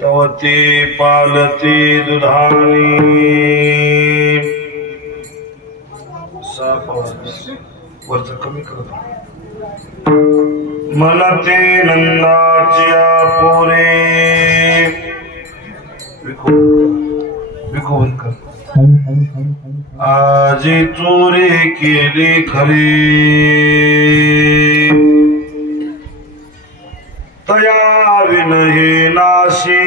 तवते पालते दुधानी वरच कमी करतो मनते नंदाच्या पोरे विखोबन कर आजी चोरी केली खरी तया विनही नाशी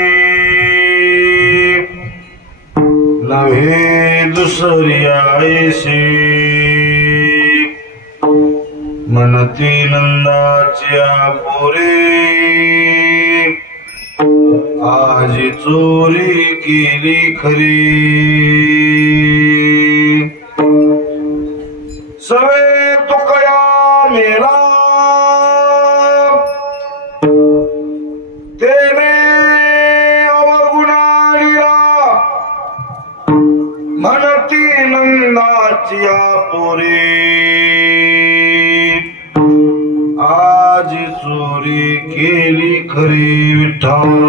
नव्हे दुसरी आईशी मनती नंदाच्या पोरे आजी चोरी केली खरी सवे तुकया मेला तेने अवगुणालिया मनती नंदाच्या पोरे आजी चोरी केली खरी विठ्ठल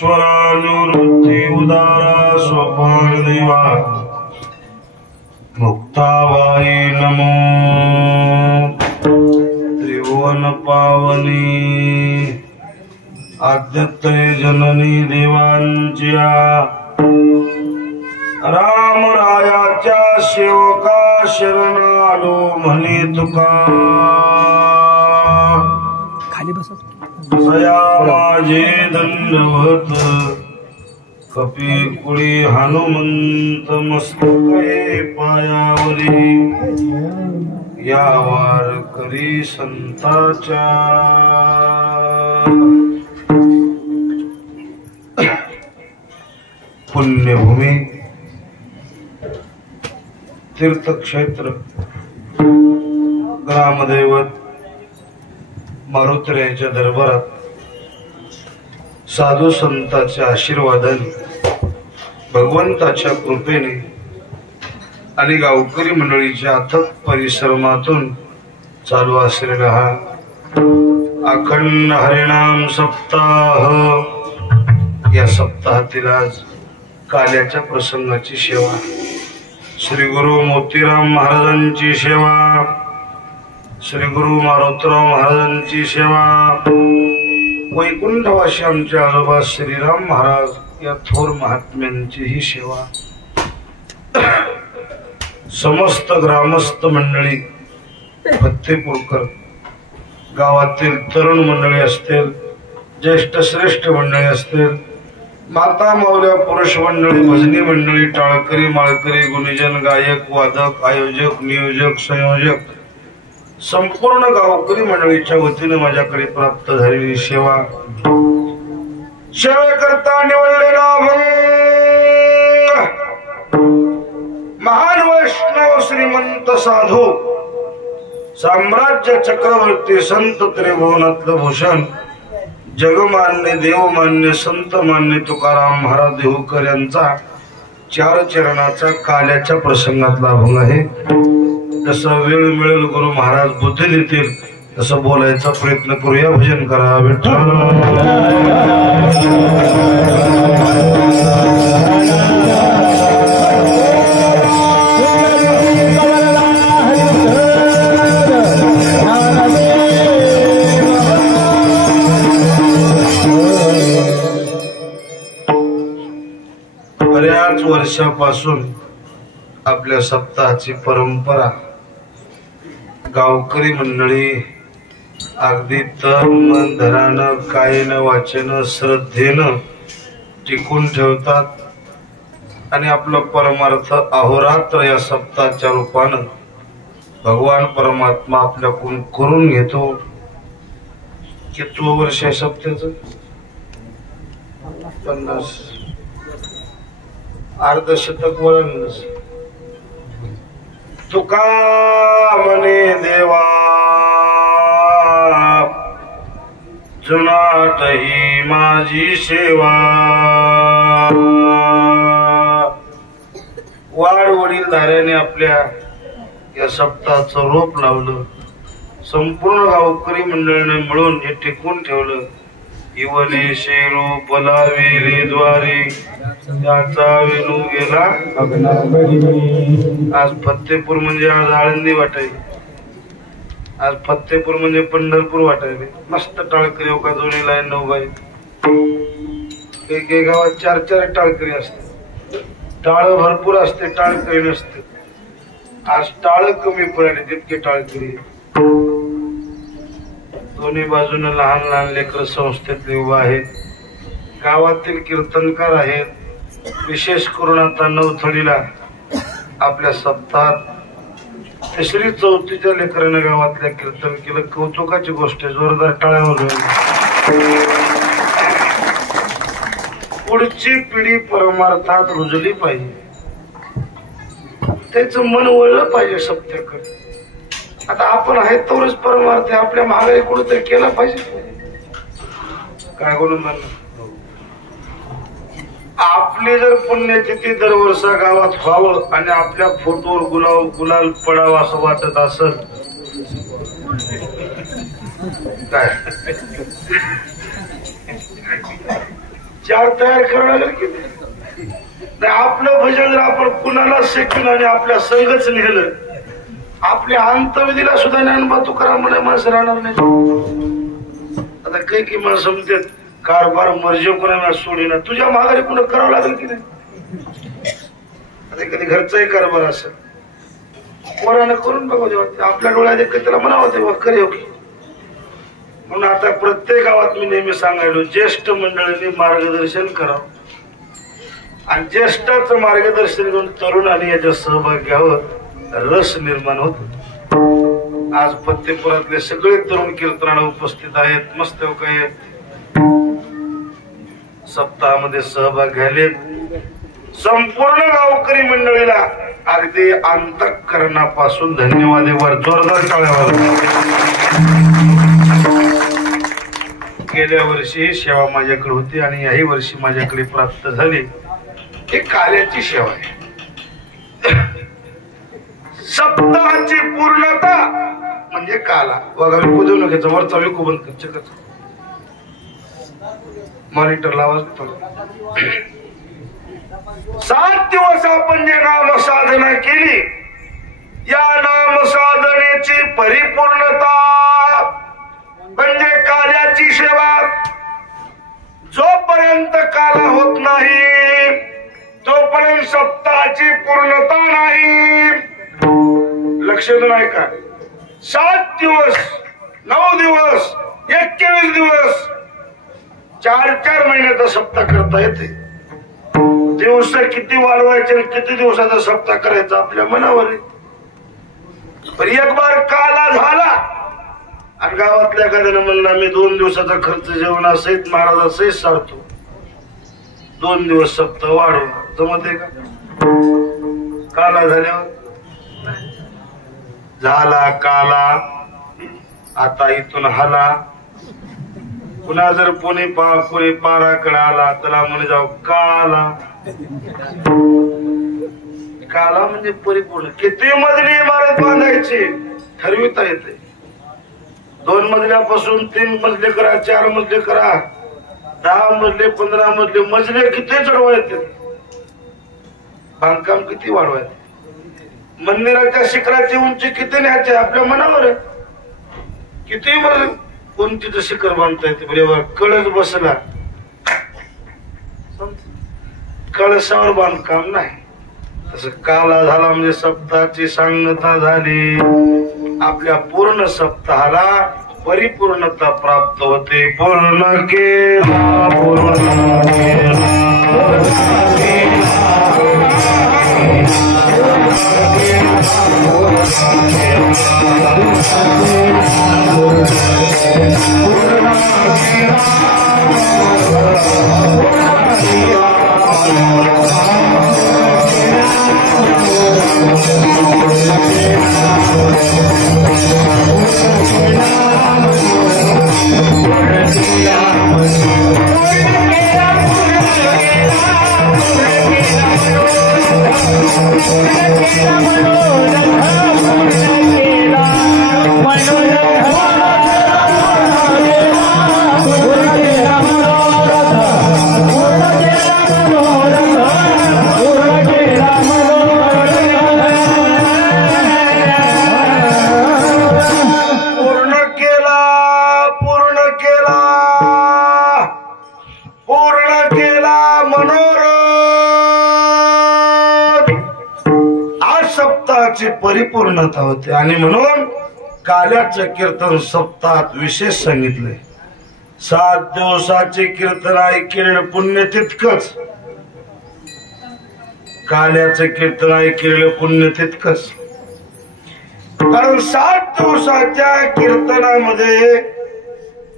निवृत्ति उदारा स्वपान देवा मुक्ताबाई नमो त्रिभुवन पावनी आद्यत्रे जननी देवांच्या राम रायाच्या सेवका शरण आलो म्हणे तुका खाली बसा सया माझे दंडवत कपी कुळी हनुमंत मस्तके पायावरी या वार करी संताच्या पुण्यभूमी तीर्थक्षेत्र ग्रामदैवत मारुतीच्या दरबारात साधू संतांच्या आशीर्वादाने भगवंताच्या कृपेने आणि गावकरी मंडळीच्या अथक परिश्रमातून चालू असलेला हा अखंड हरिनाम सप्ताह या सप्ताहातील आज काल्याच्या प्रसंगाची सेवा श्री गुरु मोतीराम महाराजांची सेवा श्री गुरु मारुतीराम महाराजांची सेवा वैकुंठवासी आमचे आजोबा श्रीराम महाराज या थोर महात्म्यांची ही सेवा समस्त ग्रामस्थ मंडळी फत्तेपूरकर गावातील तरुण मंडळी असतील ज्येष्ठ श्रेष्ठ मंडळी असतील माता माऊल्या पुरुष मंडळी भजनी मंडळी टाळकरी माळकरी गुणीजन गायक वादक आयोजक नियोजक संयोजक संपूर्ण गावकरी मंडळीच्या वतीने माझ्याकडे प्राप्त झालेली सेवा सेवेकरता निवडलेला महान वैष्णव श्रीमंत साधू साम्राज्य चक्रवर्ती संत त्रिभुवनातलं भूषण जगमान्य देवमान्य संत मान्य तुकाराम महाराज देहूकर यांचा चार चरणाचा काल्याच्या प्रसंगातला अभंग आहे. जसं वेळ मिळेल गुरु महाराज बुद्धी देतील तसं बोलायचा प्रयत्न करूया. भजन करा विठ्ठल. बऱ्याच वर्षापासून आपल्या सप्ताहाची परंपरा गावकरी मंडळी अगदी तन मन धनानं कायेनं वाचेनं श्रद्धेनं टिकून ठेवतात आणि आपलं परमार्थ अहोरात्र या सप्ताहाच्या रूपानं भगवान परमात्मा आपल्याकडून करून घेतो. किती वर्ष आहे सप्त्याचं? 50 अर्धशतक वळण. तुका म्हणे देवा जुनाट ही माझी सेवा. वाड वडीलधाऱ्याने आपल्या या सप्ताहाचं रोप लावलं. संपूर्ण गावकरी मंडळीने मिळून हे टिकून ठेवलं. इवले शेरू पलावेले द्वारे त्याचा वेणू गेला. आज फत्तेपूर म्हणजे आज आळंदी वाटायली. आज फत्तेपूर म्हणजे पंढरपूर वाटायले. मस्त टाळकरी हो का दोन्ही लाईन 9 बाई. एक गावात 4-4 टाळकरी असते. टाळ भरपूर असते, टाळकरी नसते. आज टाळ कमी पडले तितके टाळकरी. दोन्ही बाजूने लहान लहान लेकर संस्थेतले उभा आहेत. गावातील कीर्तनकार आहेत. विशेष करून आता नवथडीला आपल्या सप्ताहात 3री-4थीच्या लेकरांना गावातल्या कीर्तन केलं. कौतुकाची गोष्ट आहे. जोरदार टाळ्यावर. पुढची पिढी परमार्थात रुजली पाहिजे. त्याचं मन वळलं पाहिजे सत्याकडे. आता आपण आहे तोच परमार्थ आपल्या मागे कुठेतरी केला पाहिजे. काय बोलून म्हणलं? आपली जर पुण्यतिथी दरवर्षा गावात व्हावं आणि आपल्या फोटोवर गुलाल पडावा असं वाटत असेल काय 4 तयार करावं लागेल किती. आपलं भजन जर आपण कुणाला शिकून आणि आपल्या संघच नेलं, आपल्या अंतविधीला सुद्धा ज्ञानोबा तुकाराम म्हणे माणसं राहणार नाही. आता काही माणसं म्हणतात कारभार मर्जी कोणा सोडीना. तुझ्या माघारी कुणा करावं लागेल की नाही. आता कधी घरचाही कारभार असेल पोरानं करून बघा. जेव्हा आपल्या डोळ्यात त्याला म्हणावं तेव्हा करे की. म्हणून आता प्रत्येक गावात मी नेहमी सांगायलो ज्येष्ठ मंडळींनी मार्गदर्शन करावं आणि ज्येष्ठाचं मार्गदर्शन घेऊन तरुणांनी याच्यात सहभाग घ्यावं. रस निर्माण होतो. आज फत्तेपुरातले सगळे तरुण कीर्तनाला उपस्थित आहेत. मस्त काय सप्ताहामध्ये सहभाग घ्यायले. संपूर्ण गावकरी मंडळीला अगदी अंतःकरणापासून धन्यवाद. वर जोरदार टाळ्यावर. गेल्या वर्षी सेवा माझ्याकडे होती आणि याही वर्षी माझ्याकडे प्राप्त झाली. ही काल्याची सेवा आहे. सप्ताहाची पूर्णता म्हणजे काला. बघा विकू देऊ नका. वरचा विकू बंद कर. मॉनिटरला आवाज देतो. 7 दिवस आपण जे नाम साधना केली या नाम साधनेची परिपूर्णता म्हणजे काल्याची सेवा. जोपर्यंत काला होत नाही तोपर्यंत सप्ताहाची पूर्णता नाही. लक्ष देऊन ऐका. 7 दिवस 9 दिवस 21 दिवस 4-4 महिन्याचा सप्ताह करता येते. दिवस किती वाढवायचे किती दिवसाचा सप्ताह करायचा आपल्या मनावर आहे. पण एक बार काला झाला आणि गावातल्या एखाद्याने म्हणला मी 2 दिवसाचा खर्च जेवणासहित महाराजासहित सारतो 2 दिवस सप्ताह वाढव जमते का. काला झाल्यावर झाला काला. आता इथून हाला. पुन्हा जर कोणी पाराकडे आला त्याला म्हणे जाऊ काला. काला म्हणजे परिपूर्ण. किती मजली इमारत बांधायची ठरविता येते. 2 मजल्यापासून 3 मजले करा, 4 मजले करा, 10 मजले, 15 मजले, मजले किती चढवायचे, बांधकाम किती वाढवायचे, मंदिराच्या शिखराची उंची किती न्यायची आपल्या मनावर. किती उंचीचं शिखर बांधता येते बरोबर. कळस बसला, कळसावर बांधकाम नाही. तसं काला झाला म्हणजे सप्ताहाची सांगता झाली. आपल्या पूर्ण सप्ताहाला परिपूर्णता प्राप्त होते. पूर्ण केला, पूर्ण केला, परिपूर्णता होते. आणि म्हणून काल्याचं कीर्तन सप्ताहात विशेष सांगितलंय. 7 दिवसाचे कीर्तन ऐकलेलं पुण्य तितकंच, काल्याचं कीर्तन ऐकलेलं पुण्य तितकंच. कारण 7 दिवसाच्या कीर्तनामध्ये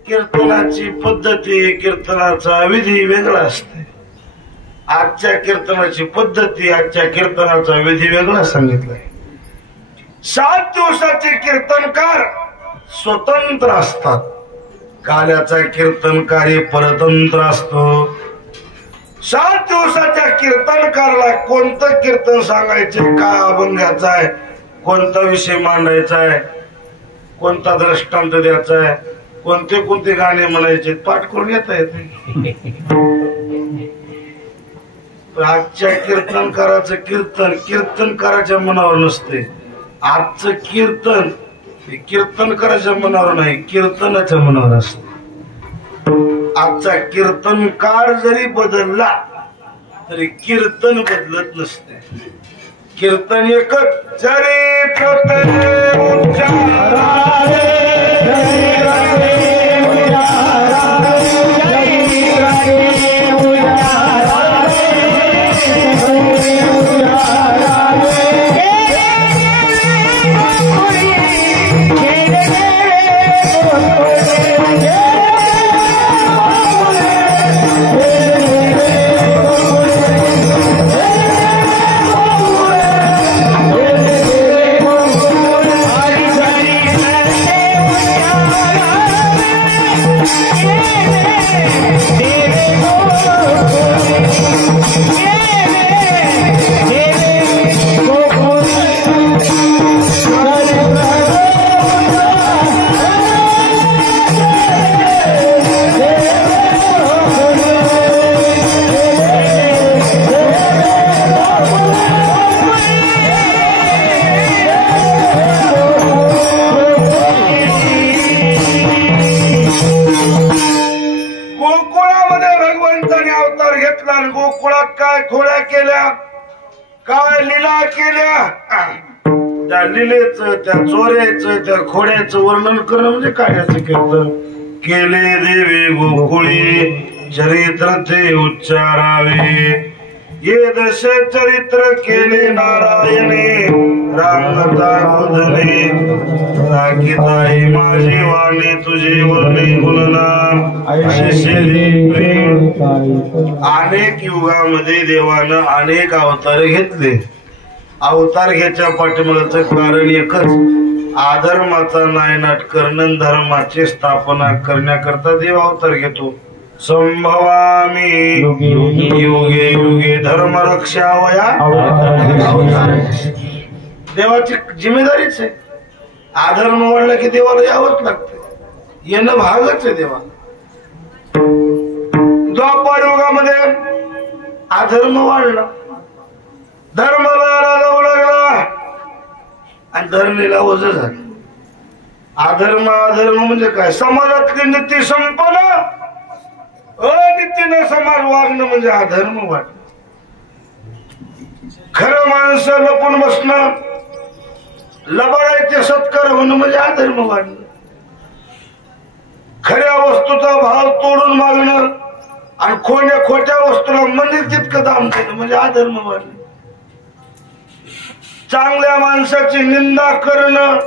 कीर्तनाची पद्धती, कीर्तनाचा विधी वेगळा असते. आजच्या कीर्तनाची पद्धती, आजच्या कीर्तनाचा विधी वेगळा सांगितलाय. 7 दिवसाचे कीर्तनकार स्वतंत्र असतात. काल्याचा कीर्तनकारी परतंत्र असतो. 7 दिवसाच्या कीर्तनकाराला कोणतं कीर्तन सांगायचे, काय अभंगाचा आहे, कोणता विषय मांडायचा आहे, कोणता दृष्टांत द्यायचा आहे, कोणते कोणते गाणे म्हणायचे पाठ करून येता येते. आजच्या कीर्तनकाराचं कीर्तन कीर्तनकाराच्या मनावर नसते. आजचं कीर्तन कीर्तनकाराच्या मनावर नाही, कीर्तनाच्या मनावर असत. आजचा कीर्तनकार जरी बदलला तरी कीर्तन बदलत नसते. कीर्तन एकच. चरित्र काय खोड्या केल्या, काय लीला केल्या, त्या लिलेचं, त्या चोऱ्याचं, त्या खोड्याचं वर्णन करणं म्हणजे काढ्याचं कीर्तन. केले देवी गोकुळी चरित्र ते उच्चारावे, ये दश चरित्र केले नारायणे, रांगता गुदने राखीताई माझी वाणी तुझे वर्णे गुणनाम. अनेक युगामध्ये देवानं अनेक अवतार घेतले. अवतार घ्यायच्या पाठीमागचं कारण एकच, अधर्माचा नायनाट करणं, धर्माची स्थापना करण्याकरता देव अवतार घेतो. संभवामी युगे युगे धर्म रक्षावया. देवाची जिम्मेदारीच आहे. अधर्म वाढला की देवाला यावंच लागतं. येणं भागच आहे देवा. द्वापार युगामध्ये अधर्म वाढला, धर्माला जाऊ लागला आणि धर्मीला ओझं झालं. अधर्म म्हणजे काय? समाजातली नीती संपणं, अनीतीनं समाज वागणं म्हणजे अधर्म वाढणं. खरं माणसं लपून बसणं, लबाडायचे सत्कार होणं म्हणजे अधर्म वाढणं. खऱ्या वस्तूचा भाव तोडून मागणं आणि खोट्या वस्तूला मंदिर तितकं दाम देणं म्हणजे अधर्म वाढणं. चांगल्या माणसाची निंदा करणं,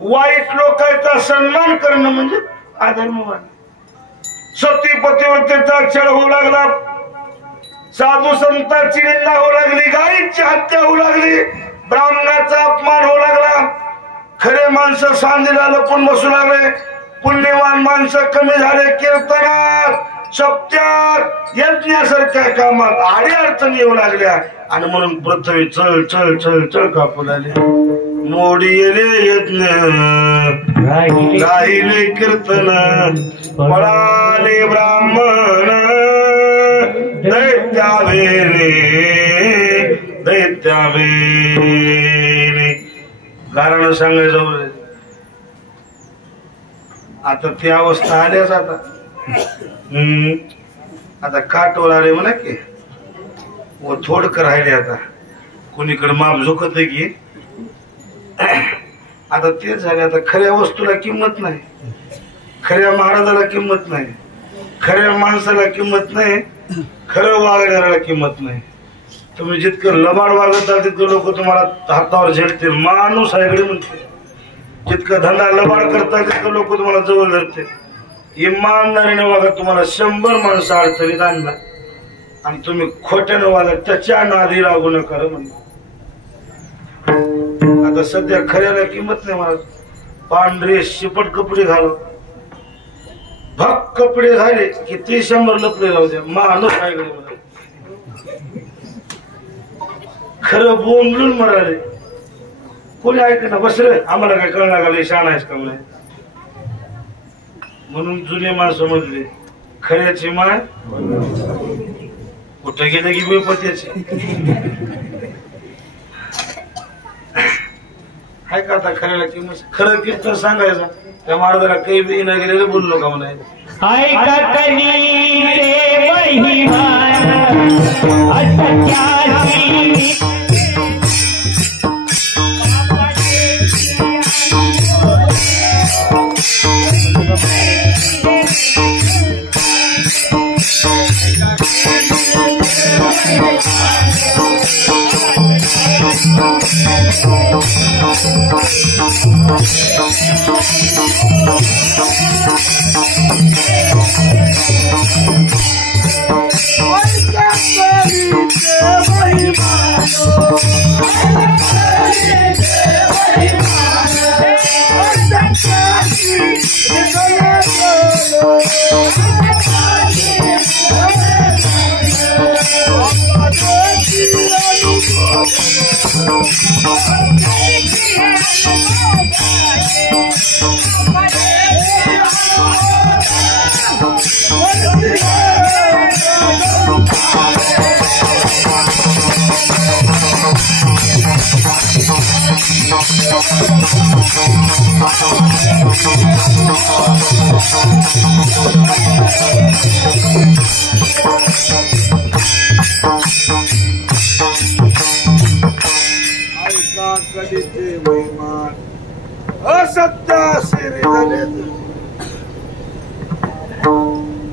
वाईट लोकांचा सन्मान करणं म्हणजे अधर्म वाढणं. सती पतिव्रतेचा छळ होऊ लागला, साधू संतांची निंदा होऊ लागली, गायींची हत्या होऊ लागली, ब्राह्मणाचा अपमान होऊ लागला. खरे माणसं सांधीला लपून बसू लागले, पुण्यवान माणसं कमी झाले. कीर्तनात, सप्त्यात, यज्ञासारख्या कामात आडी अडचणी येऊ लागल्या आणि म्हणून पृथ्वी चळ चळ चळ चळ कापू लागली. मोडी येले यज्ञ, गायले कीर्तन, पळाले ब्राह्मण दैत्यावेने कारण सांगायचं. आता ती अवस्था आल्याच. आता काटोर आले म्हणा की व थोडकं राहिले. आता कोणीकडे माप झुकत की आता तेच झाले. आता खऱ्या वस्तूला किंमत नाही, खऱ्या महाराजाला किंमत नाही, खऱ्या माणसाला किंमत नाही, खरं वागणाऱ्याला किंमत नाही. तुम्ही जितकं लबाड वागता तितकं लोक तुम्हाला हातावर झेलतील. माणूस आहे म्हणते. जितकं धंदा लबाड करता तितकं लोक तुम्हाला जवळ धरतील. इमानदारीने वागा, तुम्हाला 100 माणसं अडचणीत आणणार आणि तुम्ही खोट्यानं वागा, त्याच्या नादी लागू नका म्हणून. आता सध्या खऱ्याला किंमत नाही. मला पांढरे शिपट कपडे घालू, भक कपडे घाले की 100 लपडे लावू द्या. माणूस आहे मला खरं बोंबलून मराले. कोणी ऐक ना, बस रे, आम्हाला काय कळणार का, शाण आहेस का म्हणे. म्हणून जुने माणसं म्हणले खऱ्याची माय कुठं गेले की बेपत्याची. हाय का आता खऱ्याला किंमत? खरं कीर्तन सांगायचं त्या महाराजाला काही बी नाही गेलेलं बोललो का म्हणायचं.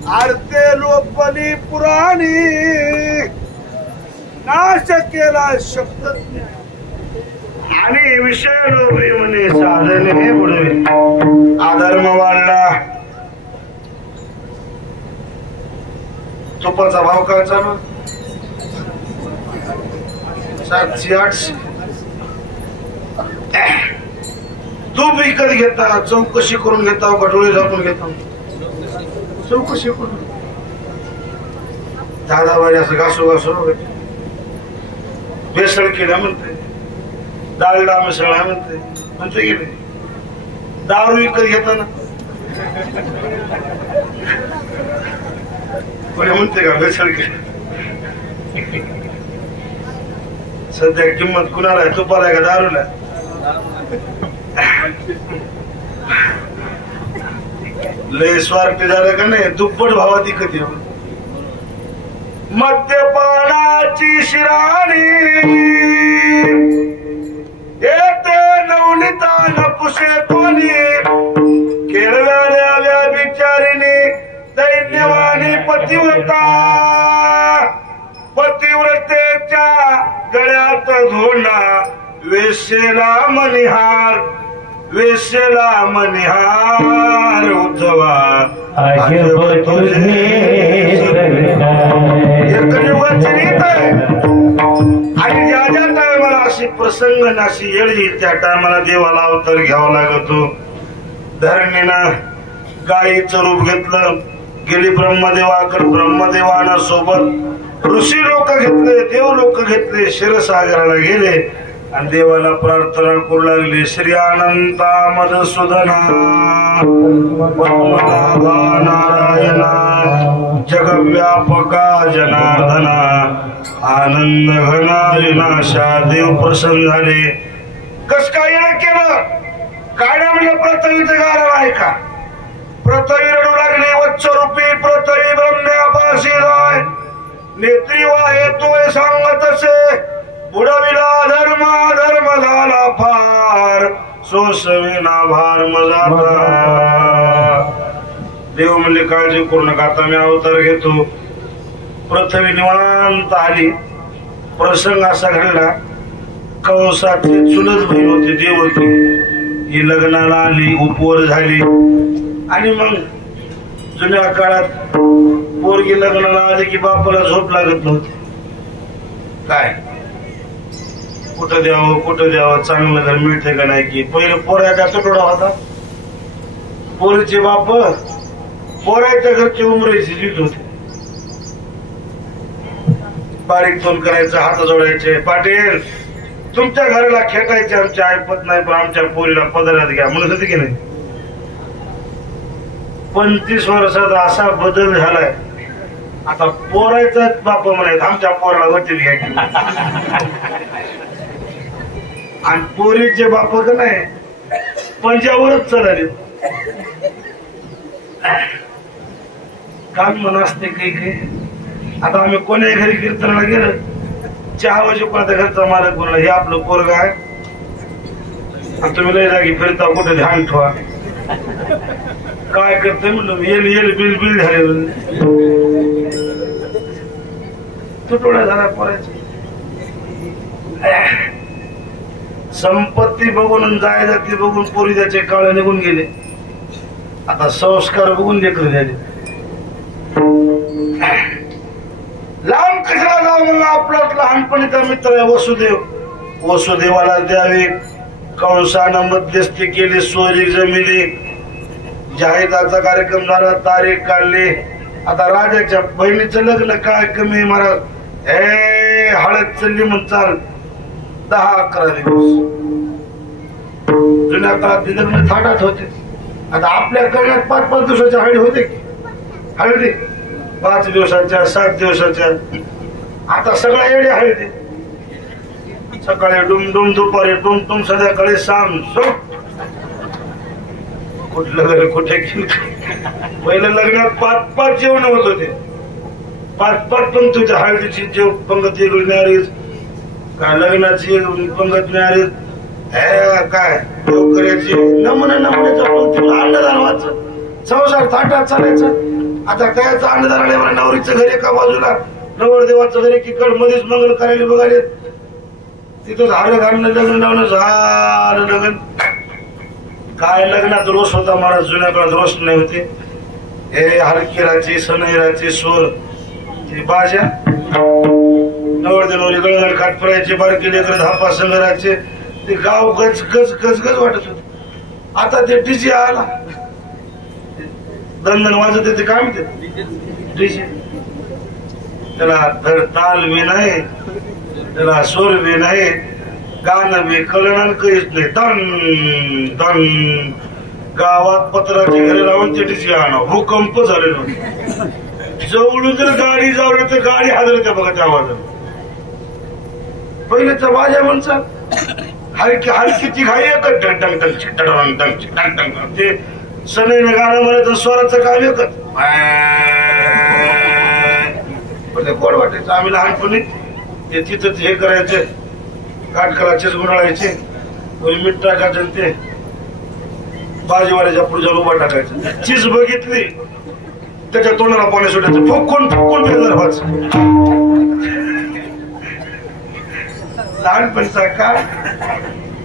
आरते लोपली पुराणी नाश केला शब्द आणि विषय लोभी म्हणे साधने बुडवे. अधर्म वाढला. तुपाचा भाव काय चालू? 700-800. तूप विकत घेता, चौकशी करून घेता, बटोळे झाकून घेता, चौकशी करून. दादाबाई असं घासू घासू बेसळ केल्या म्हणते, डाळीला मिसळ म्हणते, म्हणते की नाही. दारू विकत घेताना कोणी म्हणते का बेसळ केली. सध्या किंमत कुणाला आहे, तुपाला आहे का दारूला? लय स्वार्थी झालं का नाही, दुप्पट भावात विकत येऊ. मद्यपानाची शिराणी येते नवनीता नपुसे कोणी, केळव्याल्या बिचारीने दैन्यवाणी पतिव्रता, पतिव्रतेच्या गळ्यात धोंडा, वेशेला मनिहार, वेशेला मनिहार उद्धवा कलियुगाची रीत आहे. आणि ज्या ज्या टायमाला अशी प्रसंग नाशी येळी त्या टायमाला देवाला अवतार घ्यावा लागतो. धरणीनं गायीचं रूप घेतलं, गेली ब्रह्मदेवाकडे, ब्रह्मदेवानं सोबत ऋषी लोक घेतले, देव लोक घेतले, क्षीरसागराला गेले आणि देवाला प्रार्थना करू लागली. श्री अनंता मधुसूदना पद्मनाभा नारायणा जगव्यापका जनार्दना आनंद घना विनाशा. देव प्रसन्न झाले. कस काय येणं केलं? काय म्हणलं? पृथ्वीचं गारण आहे का? पृथ्वी रडू लागली. वत्सरूपी पृथ्वी ब्रह्म्यापाशी राय, नेत्री वाहे तोय सांगत असे, बुडविला धर्म धर्म झाला फार, सोसविना भार मजाता. देव म्हणले काळजी करू नका, आता मी अवतार घेतो. पृथ्वी निवांत आली. प्रसंग असा घडला, कंसाची चुलत बहीण होती देवकी, ही लग्नाला आली, उपवर झाली. आणि मग जुन्या काळात पोरगी लग्नाला आली की बापाला झोप लागत नव्हती. काय कुठं द्यावं, चांगलं घर मिळते का नाही. की पहिलं पोराचा तुटवडा होता. पोरीचे बाप पोराच्या घरची उमरायची जीत होते. बारीक तोल करायचं, हात जोडायचे. पाटील तुमच्या घराला खेटायचे, आमच्या ऐकत नाही, पण आमच्या पोरीला पदरात घ्या म्हणत होते की नाही. 35 वर्षात असा बदल झालाय. आता पोरायचाच बाप म्हणायचं आमच्या पोराला वटील घ्या की. आणि पोरीचे बाप का नाही पंजावरच चढाले. काम म्हण असते काही काही. आता आम्ही कोण्या घरी कीर्तनाला गेलं, चहा वाजे कोणाच्या घरचा मालक बोलला, हे आपलं पोरग आहे आणि तुम्ही लय जागी फिरता, कुठे ध्यान ठेवा. काय करते म्हणलं, येल बिल झाले. तुटवडा झाला पोरायचा. संपत्ती बघून जाय जाती बघून पोरी त्याचे काळ निघून गेले. आता संस्कार बघून लेकर झाले. लांब कशाला जाऊ म्हणलं, आपला लहानपणीचा मित्र आहे वसुदेव. वसुदेवाला द्यावे. कंसानं मध्यस्थी केली, सोयरी जमिली. जाहिराचा कार्यक्रम झाला, तारीख काढली. आता राजाच्या बहिणीचं लग्न काय कमी महाराज, हे हळद चलली म्हण चाल 10-11 दिवस. जुन्या काळात लग्न थाटात होते. आता आपल्या करण्यात 5-5 दिवसाच्या हळदी होते की, हळदी 5 दिवसाच्या 7 दिवसाच्या. आता सगळ्या एवढ्या हळदी, सकाळी डुमडुम, दुपारी टुमटुम, संध्याकाळी साम सुम. कुठलं घर कुठे पहिलं लग्नात 5-5 जेवण होत होते. 5-5 पंक्तीच्या हळदीची जेव पंगत वेगळी न्यारीच, काय लग्नाची पंगत न्यारीच, हे काय देवकऱ्याची नमुन्याच्या पंक्तीला अन्नदान व्हायचं. संसार थाटात चालायचं. आता कायचं अन्नदान आले मला, नवरीचं घर एका बाजूला, नवरदेवाचं घर एकीकड, मध्येच मंगल कार्यालय बघाले. तिथं झाडं घालणं, लग्न लावणं, झालं लग्न. काय लग्नात रोष होता महाराज, जुन्या काळात रोष नाही होते. हे हरकिराची सनैराची सोर ती बाजा, नवरदेवरी गळगळ खाट पडायचे, बारकी लेकर धापा संगराचे. ते गाव गज गज गज गज वाटत होते. आता ते डीजे आला, दंदन वाजत ते काय म्हणते डीजे. त्याला धड ताल बी नाही, त्याला सूर बी नाही, गाणं बी कळण कळीच नाही. दन दन गावात पत्राची घरे लावून चिठीची आणा भूकंप झालेलो. जवळून जर गाडी जावली तर गाडी हादरते बघा त्या आवाजात. पहिलेच्या बाजा म्हणतात हलकी हलकीची घाई एकच टंग टंग टंग टंग टंग टंग. ते सनेने गाणं म्हणत स्वराचं काम एकच. ते गोड वाटायचं. आम्ही लहानपणी ते तिथं हे करायचे, काटकराचेच गुंडाळायचे, कोणी मीठ टाकायचं, ते बाजीवाल्याच्या पुढच्या उभा टाकायचं. चीज बघितली त्याच्या तोंडाला पाणी सुटायचं, फुकून फुकून फेजर व्हायचं. लहानपणीचा काळ.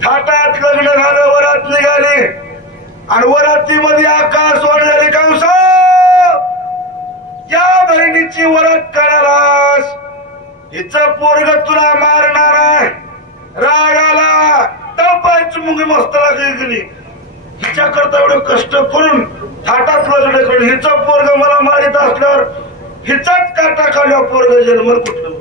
थाटात लग्न झालं, वरात निघाली आणि वरातीमध्ये आकाश वाढ झाली. कंस या बहिणीची वरात करालास, हिचं पोरग तुला मारणार आहे. राग आला, टपायची मुंगी मस्त गेली. हिच्या करता एवढं कष्ट करून थाटात लग्न करून हिचं पोरग मला मारित असल्यावर हिचाच काटा काढल्यावर पोरग जन्मल कुठलं.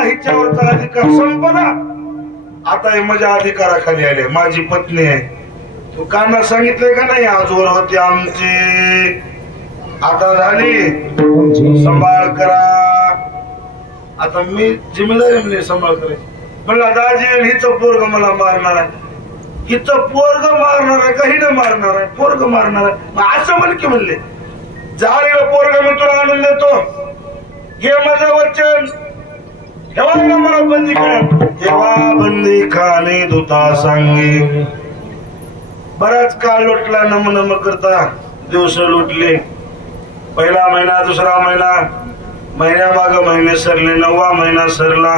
हिच्यावरचा अधिकार संपला. आता हे माझ्या अधिकाराखाली आले. माझी पत्नी आहे. तू काना सांगितलंय का नाही आजवर होती आमची, आता झाली, सांभाळ करा. आता मी जिम्मेदारी म्हणजे सांभाळ करायची. म्हणला दाजी हिचं पोरग मला मारणार आहे, हिचं पोरग मारणार आहे का हिनं मारणार आहे? पोरग मारणार आहे. असं म्हण की म्हणले झालेलं पोरग मी तुला आणून देतो, हे माझं वचन. ठेवा मला बंदी करा, तेव्हा बंदी खाणे धुता सांगे. बराच काळ लोटला, नम नम करता दिवस लोटले. पहिला महिना, दुसरा महिना, महिन्या माग महिने सरले, 9वा महिना सरला.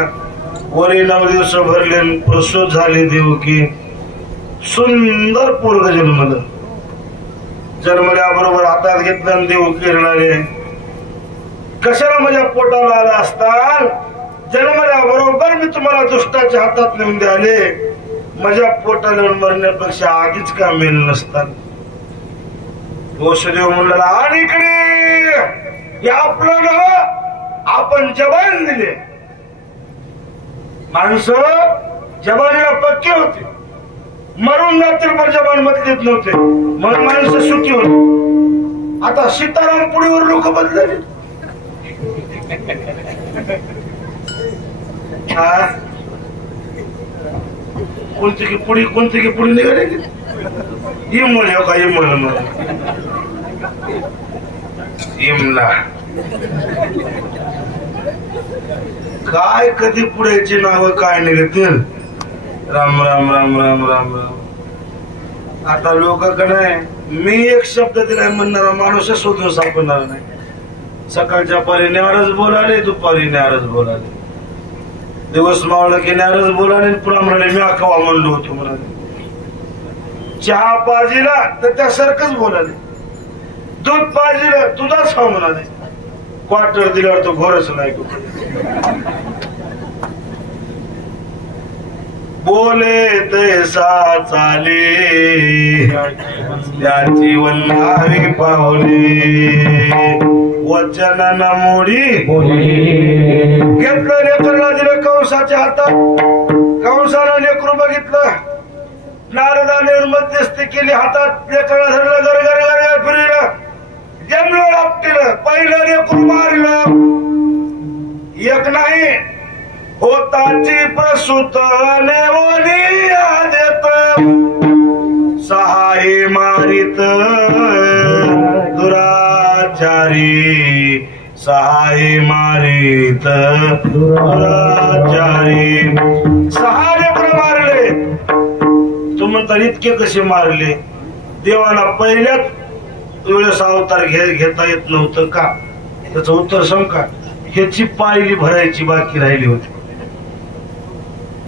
वरी 9 दिवस भरले, प्रसूत झाली देवकी. सुंदर पोरग जन्मलं. जन्मल्याबरोबर हातात घेतलं देवकी रडाले. कशाला माझ्या पोटाला आला असता? जन्मल्याबरोबर मी तुम्हाला दुष्टाच्या हातात नेऊन द्याले. माझ्या पोटाला मरण्यापेक्षा आधीच का मेल नसतात. वसुदेव म्हणला आणि इकडे आपलं नाव आपण जबान दिले. माणसं जबानीला पक्के होते, मरून जातील पण जबान बदलत नव्हते, म्हणून माणसं सुखी होती. आता सीताराम पुढीवर लोक बदलले. कोणती की पुढी निघाले इमल हो का इमल इमला काय कधी पुढेची नाव काय निघतील. राम राम राम राम राम राम. आता लोकांकडे मी एक शब्द दिलाय म्हणणारा माणूस शोधून सापडणार नाही. सकाळच्या पारी न्यारच बोलाले, दुपारी न्यारच बोलाले, दिवस मावळला की न्यारच बोलाले. पुन्हा म्हणाले मी अकवा म्हणलो होतो म्हणाले. चहा पाजीला तर त्यासारखंच बोलाले. दूध पाजीला तुझाच खाऊ म्हणाले. क्वार्टर दिल्यावर तो घोरच नाही. बोले तैसा चाले त्याची वल्लारी पावले. वचन नमोडी घेतलं लेकरला दिलं कंसाच्या हातात. कंसानं लेकरू बघितलं. नारदाने मध्यस्थी केली. हातात लेकरला धरलं, घर घर घर फिरलं. जमलं आपटीलं पहिलं लेकरू मारलं एक नाही होताची प्रसूत नेवनिया देत सहाय मारित दुराचारी सहाय मारित दुराचारी 6 लेकरं मारले. तुम्ही तर इतके कसे मारले? देवाला पहिल्याच वेळेस अवतार घेता येत नव्हतं का? त्याचं उत्तर सांग का? ह्याची पायली भरायची बाकी राहिली होती.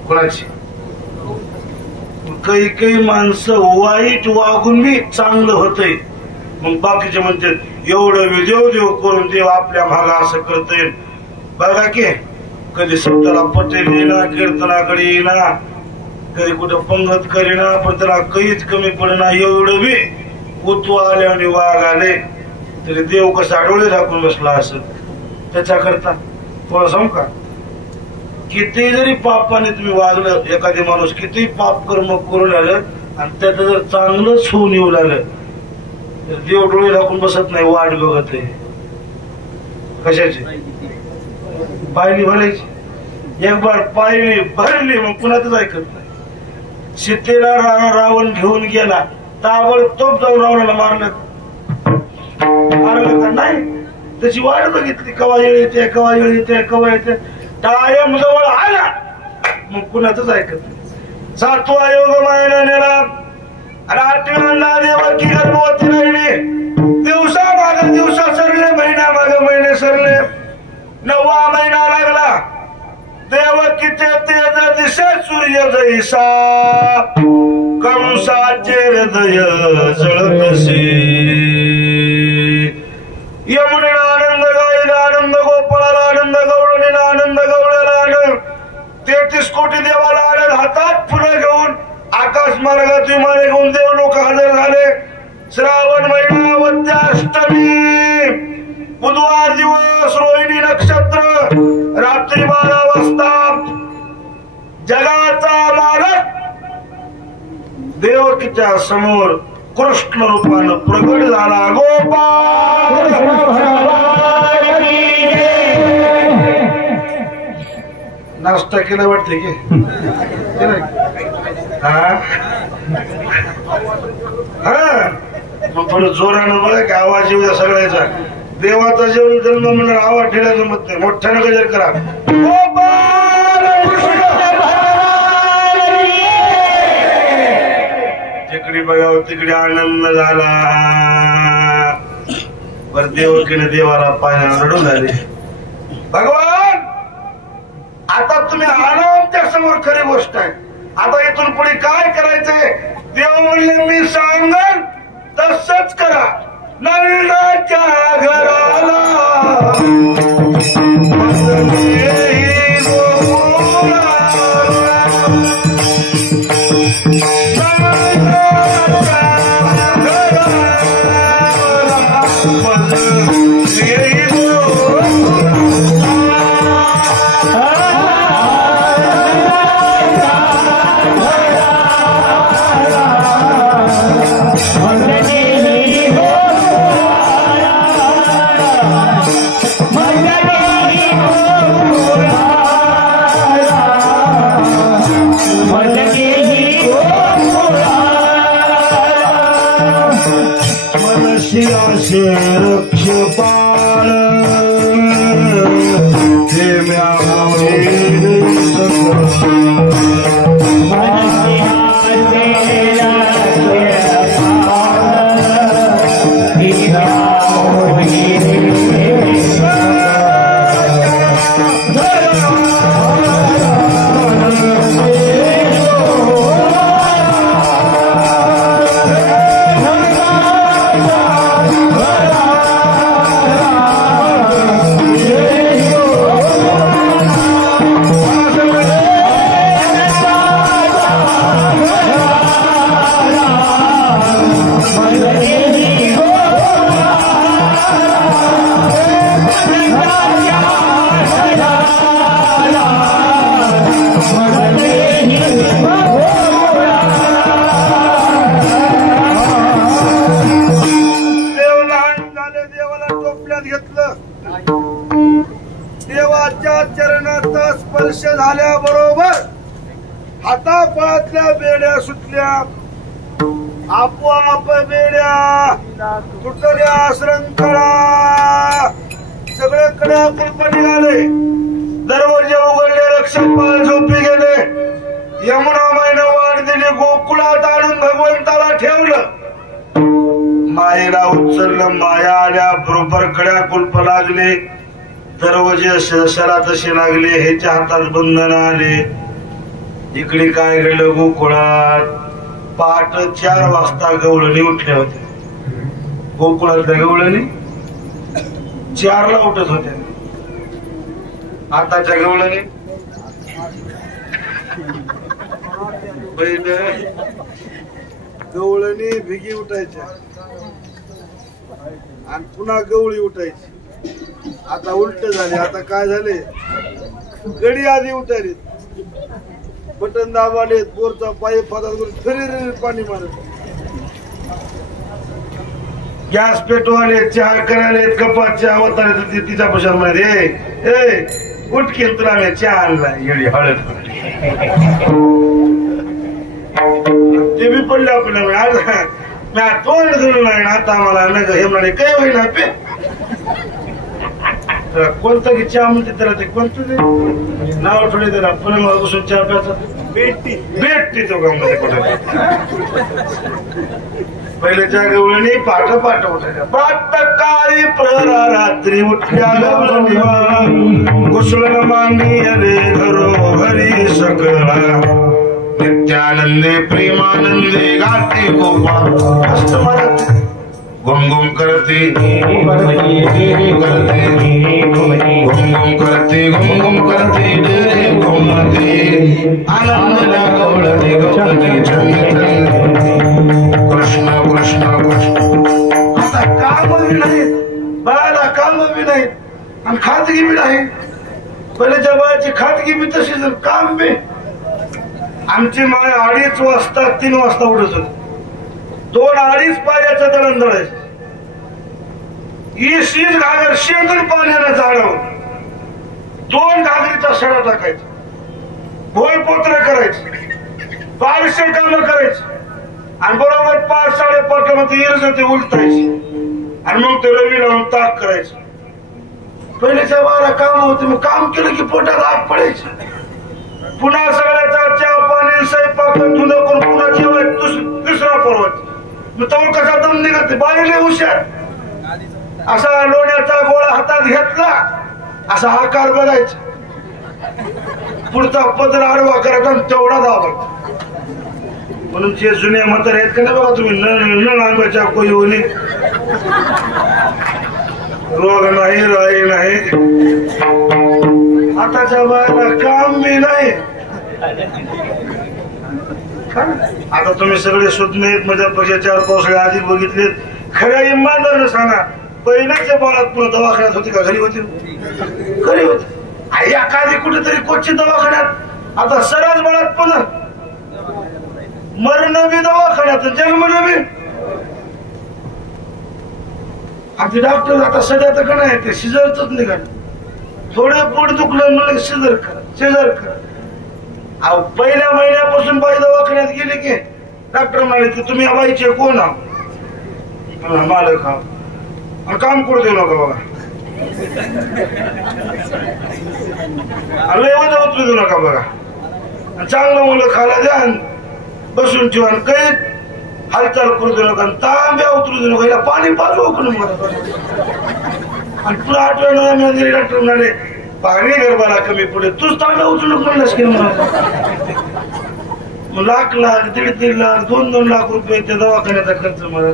कोणाची? काही माणसं वाईट वागून मी चांगलं होतंय मग बाकीचे म्हणतात एवढं देव करून देव आपल्या भागा असं करता येईल. बघा की कधी शब्दाला पटेल येईना कीर्तनाकडे येईना कधी कुठं पंगत करीना पण त्याला काहीच कमी पडना. एवढं बी उतू आले आणि वाघ आले तरी देव कसा डोळे झाकून बसला असं. त्याच्याकरता थोडं सांग का किती जरी पापाने तुम्ही वागलं एखादी माणूस किती पाप कर्म करून आलं आणि त्याचं जर चांगलंच होऊन येऊ लागलं तर देव डोळे झाकून बसत नाही वाट बघत आहे. कशाची? पायली भरायची. एक बार पायली भरली मग कुणाचंच ऐकत नाही. सीतेला रावण घेऊन गेला ताबडतोब जाऊन रावणाला मारलं का नाही? त्याची वाट बघितली कवा येळ येते कवा येळ येते कवा येते. टायम जवळ आला मग कुणाचंच ऐकत नाही. 7वा योग मायना नेला आणि 8व्यांदा देवकी गर्भवती राहिली. दिवसा मागे दिवसा सरले महिन्या मागे महिने सरले. 9वा महिना लागला देवकीचे तेज दिसे सूर्य जैसा कंसाचे हृदय जळतसे. यमुनेला आनंद गाईला आनंद गोपाळाला आनंद गवळणीला आनंद गवळ्याला आनंद 33 कोटी देवाला आनंद. हातात फुलं घेऊन आकाश मार्गात विमाने घेऊन देव लोक हजर झाले. श्रावण महिना वद्याष्टमी बुधवार दिवस रोहिणी नक्षत्र रात्री 12 वाजता जगाचा मालक देवकीच्या समोर कृष्ण रूपानं प्रगट झाला. गोपाळ नाश्ता केला वाटते की मग थोडं जोरानं बघा की आवाज येऊ द्या सगळ्याचा. देवाचा जेवण जन्म म्हणून आवाज ठेवायला जमत नाही. मोठ्यानं गजर करा. तिकडे बघावं तिकडे आनंद झाला. बर देवकीने देवाला पाण्याला रडू झाले. भगवान आता तुम्ही आला आमच्या समोर खरी गोष्ट आहे. आता इथून पुढे काय करायचंय? देव म्हणले मी सांगल तसंच करा. नंदाच्या घराला रक्षपाल स्पर्श झाल्याबरोबर हातापायातल्या बेड्या सुटल्या. आपोआप बेड्या तुटल्या श्रंखळा. सगळे कडा कुलप निघाले. दरवाजे उघडले. रक्षकपाल झोपी गेले. यमुनाबाईनं वाट दिली. गोकुळात आणून भगवंताला ठेवलं. मायेला उचललं. माया आल्या. बरोबर कड्या कुलप लागले. दरवाजे शरा तसे लागले. ह्याच्या हातात बंधन आले. इकडे काय घडलं गोकुळात. पहाट 4 वाजता गवळणी उठल्या होत्या. गोकुळातल्या गवळणी 4ला उठत होत्या. आताच्या गवळणी पहिलं गवळणी भिगी उठायच्या आणि पुन्हा गवळी उठायची. आता उलट झाले. आता काय झाले, गडी आधी उठायले. बटन दाबाले. बोरचा पाईप हातात करून फिरी पाणी मारत. गॅस पेटवाले. चहा करायले. कपात चहा होता तिच्या पशात मध्ये उठकीन तुला मी चहा आणला. एवढी हळद ते बी पडले आपल्याला. तोंड धरून नाही. आता आम्हाला नग हे म्हणाले काय होईल पे कोणतं की चहा म्हणते त्याला. ते कोणतं ते नाव थोडे त्याला. पुन्हा मला बसून चहा प्यायचा. भेटती भेटती तो का मध्ये कुठे. पहिल्याच्या गवळणी पाठ पाठ उठायच्या. प्रातकाळी प्रहरा रात्री उठल्या गवळणी. कुसळ मांडी अरे घरोघरी सकळा. नित्यानंदे प्रेमानंदे गाते गोपाळ. मस्त म्हणत गुम गुम करते गुम गुम करते गुम गुम करते घुमते. आनंद गवळणी गवळणी कृष्ण कृष्ण कृष्ण. आता काम बी नाहीत बाळाला. काम बी नाहीत आणि खाजगी बी नाही. पहिल्याच्या बाळाची खाजगी बी तशी जर काम बी. आमची माय 2:30 वाजता 3 वाजता उठत होती. 2-2.5 पाण्याचं दळण दळायचं. शीज घागर शेंदूर पाण्यानं जाळवून 2 घागरीचा सडा टाकायचा. भोयपोत्र करायचं. 1200 कामं करायची आणि बरोबर 5-5:30 मध्ये इरज ते उलटायची आणि मग ते रवी लावून ताक करायचं. पहिल्याच्या बारा काम होते. मग काम केलं की पोटात आग पडायची. पुन्हा सगळ्याचा चहा पाणी स्वयंपाक धुणं करून पुन्हा जेवाय. दुसरा परवत मग तो कसा दम निघते. बारीले हुशार. असा लोण्याचा गोळा हातात घेतला. असा आकार बघायचा. पुढचा पदर आडवा करायचा आणि तेवढा दाबायचा. म्हणून जे जुन्या म्हातारे आहेत का नाही बघा तुम्ही. न नांगाच्या कोई होणे रोग नाही राही नाही. आताच्या बाळाला काम बी नाही. आता तुम्ही सगळे सुज्ञ माझ्या पक्षा 4 पावसाळे आधी बघितले. खऱ्या इमानदारनं सांगा पहिल्याच्या बाळात पुन्हा दवाखान्यात होती का घरी होती. घरी होती. एखादी कुठेतरी कोची दवाखान्यात. आता सरास बाळात पुन्हा मरण बी दवाखान्यात जन्मन बी. आमचे डॉक्टर आता सध्या तर का नाही ते सिझरच निघाल. थोडे पोट दुखलं म्हणलं सिझर करा सिझर करा. अहो पहिल्या महिन्यापासून बाई दवाखान्यात गेले की डॉक्टर म्हणाले की तुम्ही या बाईचे कोण आहात. मालक हा आणि काम करू देऊ नका बघा. उतरू देऊ नका बघा. चांगलं मुलं खायला द्या. बसून ठेवा. काही हालचाल करू देऊ नका. तांब्या उतरू देऊ नका. पाणी पाजू उकळून मला. आणि पुन्हा 8व्या 9व्या महिन्यात डॉक्टर म्हणाले पाणी गरबाला कमी पडे. तूच तांब्या उचलू म्हणलास की लाख लाख 1.5 लाख 2-2 लाख रुपये त्या दवाखान्याचा खर्च मला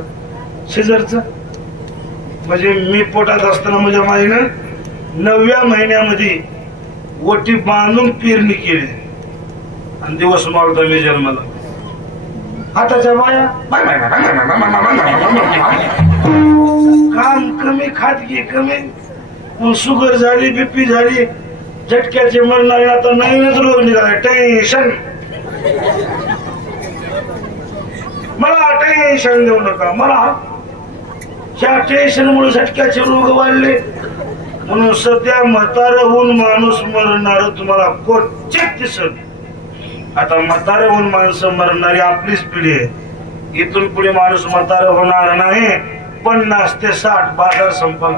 शेजारचा. म्हणजे मी पोटात असताना माझ्या माईनं 9व्या महिन्यामध्ये ओटी बांधून पेरणी केली आणि दिवस मावळता मी जन्माला. आताच्या बाया काम कमी खाजगी कमी. शुगर झाली बीपी झाली झटक्याचे मरणारे. आता नवीनच रोग निघाला टेन्शन. मला टेन्शन देऊ नका. मला ह्या टेन्शन मुळे झटक्याचे रोग वाढले. म्हणून सध्या म्हातारं होऊन माणूस मरणार तुम्हाला क्वचित दिसत. आता म्हातारं होऊन माणसं मरणारी आपलीच पिढी आहे. इथून पुढे माणूस म्हातारं होणार नाही. 50 ते 60 बाजार संपला.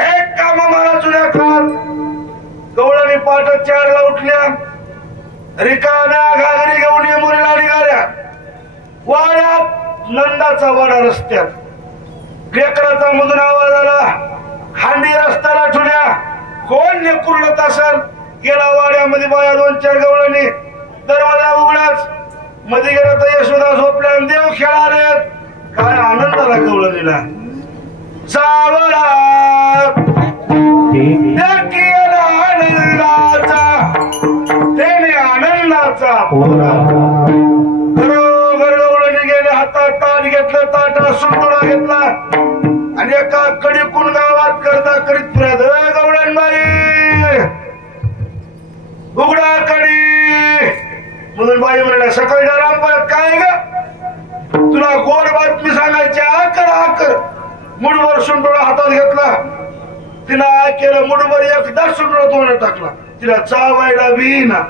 एक काम मला जुन्या काळात गवळणी पाठ 4ला उठल्या, रिकाम्या घागरी घेऊन येमुरीला निघाल्या. वाड्यात नंदाचा वाडा रस्त्यात लेकराचा मधून आवाज आला. हांडी रस्त्याला ठुल्या. कोण नेकुरडत असेल? गेला वाड्यामध्ये बाया 2-4 गवळणी. दरवाजा उघडाच मध्ये गेला तर यशोदा झोपल्या आणि देव खेळाले. काय आनंद आला गवळणीला. सावळा आनंदाचा त्याने आनंदाचा घरोघर गवळणी गेले. हातात ताट घेतलं, ताटा सुंटोळा घेतला आणि एका कडीकून गावात करता करीत फिरत. गवळणबाई उघडा कडी म्हणून बाई म्हणल्या. सकाळी रामपाळ्यात काय ग तुला गोड बातमी सांगायची. आकर आकर मुठभर सुंटोळा हातात घेतला. तिला केलं मुठभर एकदा सुंटोळा तोंडात टाकला. तिला चावायला बीना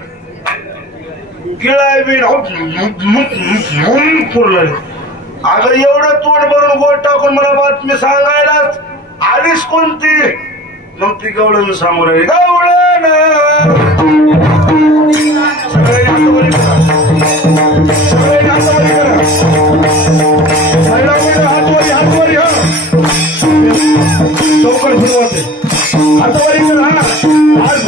गिळाय बीन पुरलं. अगं एवढं तोंड भरून गोड टाकून मला बातमी सांगायलाच आलीस कोणती? मग ती गवळण सांगू राहिली. गवळण चौकड सुरुवात हातवारी कर. हा आज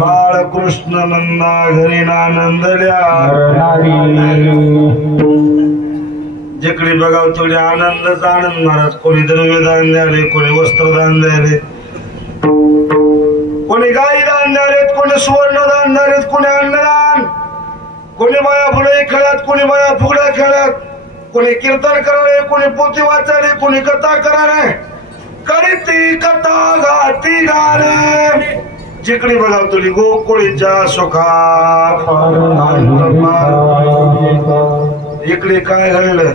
बाळकृष्ण नंदा घरी नानंदल्या. जिकडे बघाव तेवढे आनंदच आनंद. महाराज कोणी द्रव्यदान द्याले, कोणी वस्त्रदान द्याले, कोणी गाई दान द्यालेत, कोणी सुवर्णदान द्यालेत, कोणी अन्नदान, कोणी बाया फुले खेळ्यात, कोणी बाया फुगड्या खेळ्यात, कोणी कीर्तन कराले, कोणी पोथी वाचाले, कोणी कथा कराले. करीती कथा गाती गाणे जिकडे बघाव तुली गोकुळीच्या सुखा. इकडे काय घडलं?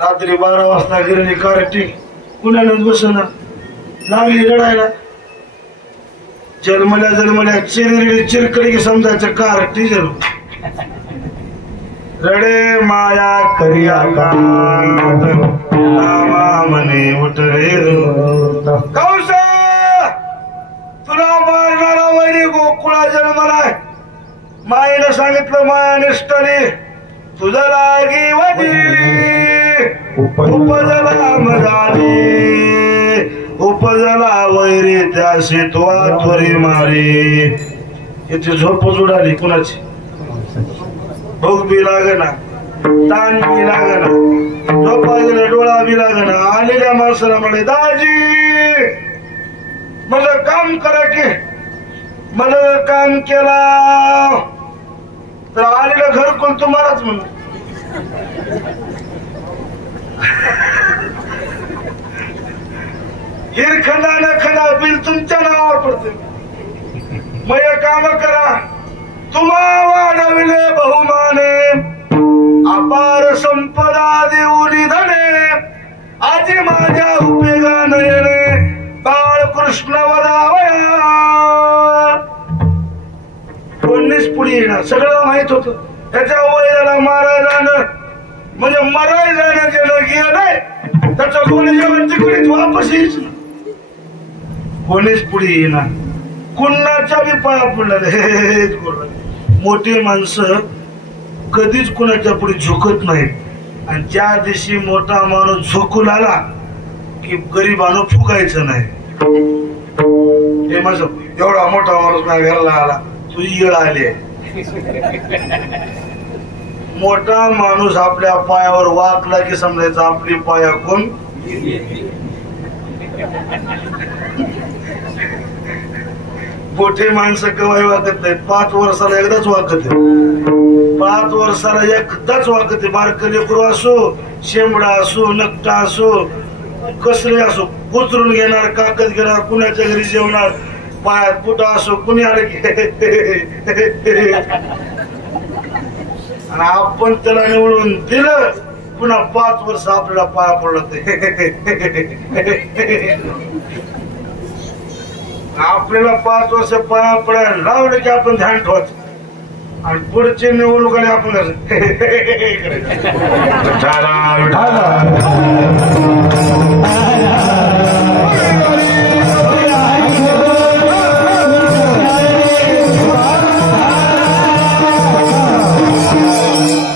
रात्री 12 वाजता गिरणी कारटी कुणालाच बसना लागली रडायला. जन्मल्या जन्मल्या चिरकडी की समजायचं कारटी जन्म. रडे माया करिया का म्हणे उठले कौशा तुला मारणारा वैरी गोकुळा जन्मलाय. मायेनं सांगितलं माया निष्ठाने तुझं लागी वडी उपजला मजाली उपजला वैरी त्याशी तो त्वरी मारी. याची झोपच उडाली कुणाची भूक बी लागे ना. ताण बी लागना, झोपा गेला डोळा बी लागना. आलेल्या माणसाला म्हणे दाजी मला काम करा की. मला काम केला तर आलेलं घरकुल तुम्हालाच म्हणलं. हिरखंदा न खंदा बिल तुमच्या नावावर पडते. मग काम करा तुम्हा वाढविले बहुमाने, अपार संपदा देऊनी धने, आजी माझ्या उपयोगा नयने, बाळकृष्ण वरावया. कोणीच पुढे येणार सगळं माहित होत. त्याच्या वयाला मारायला म्हणजे मरायला ज्यानं गेलं त्याचं कोणी जेवण तिकडेच वापस यायचं. कोणीच पुढे येणार, कुणाच्या बी पाया पडला. मोठी माणसं कधीच कुणाच्या पुढे झुकत नाहीत आणि ज्या दिवशी मोठा माणूस झोकून आला की गरीबानं फुकायचं नाही. हे माझं एवढा मोठा माणूस माझ्या घराला आला तू येळ आली. मोठा माणूस आपल्या पायावर वाकला की समजायचं आपली पाया कोण. मोठे माणसं केव्हाही वाकत नाहीत. 5 वर्षाला एकदाच वाकत, 5 वर्षाला एकदाच वाकते. बारक लेकरू असो, शेंबडा असो, नकटा असो, कसले असो, उचलून घेणार, कागद घेणार, कुणाच्या घरी जेवणार, पायात कुठं असो, कुणी आलं की आणि आपण त्याला निवडून दिलं पुन्हा 5 वर्ष आपल्याला पाया पडलं. आपल्याला 5 वर्ष पाया पडायला लावलं की आपण ध्यान ठेवायचं आणि पुढचे निवडणुकाने आपण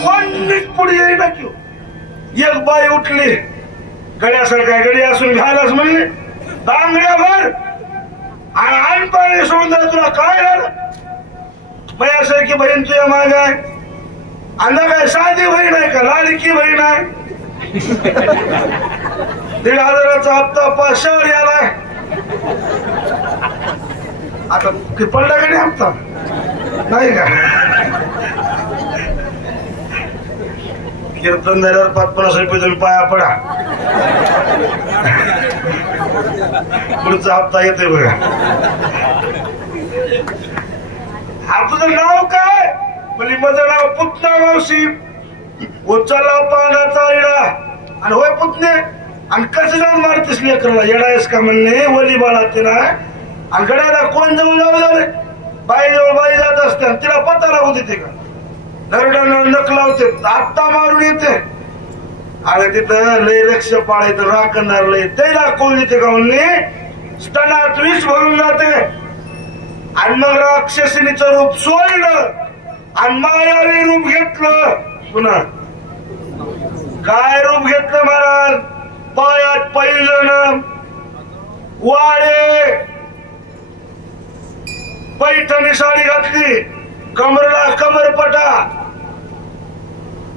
कोणीच पुढे येईना की. एक बाई उठली गड्यासारखा, गडी असून घ्यायलाच म्हणले तांगड्या भर आणि आणपाणी सोडून तुला काय झालं. माझ्यासारखी बहीण तुझ्या माग आहे. अंदा काय साधी बहीण आहे का, लाडकी बहीण आहे. 1,500चा हप्ता 500वर यालाय. आता पडला का नाही हप्ता नाही का. कीर्तन झाल्यावर 5-50 रुपये तुम्ही पाया पडा, पुढचा हप्ता येतोय बघा. हा तुझं नाव काय म्हणजे माझं नाव पुतना मावशी. उचलला पाण्याचा इडा आणि होय पुतणे आणि कसं जाऊन मारतीस लेकराला. येडायस का म्हणणे वली बाळा ते ना. आणि गड्याला कोण जवळ जाऊ झाले बाई जवळ बाई जात असते तिला पत्ता लागू देते का. नरड्यानं नक लावते आत्ता मारून येते आणि तिथं लय लक्ष पाळायचं राखणार लय त्याला कोण येते का म्हणणे. स्तनात विष भरून जाते आणि मग राक्षसिनीचं रूप सोडलं आणि मायावी रूप घेतलं. पुन्हा काय रूप घेतलं महाराज. पायात पैंजण, वाळे, पैठणी साडी घातली, कमरला कमरपटा,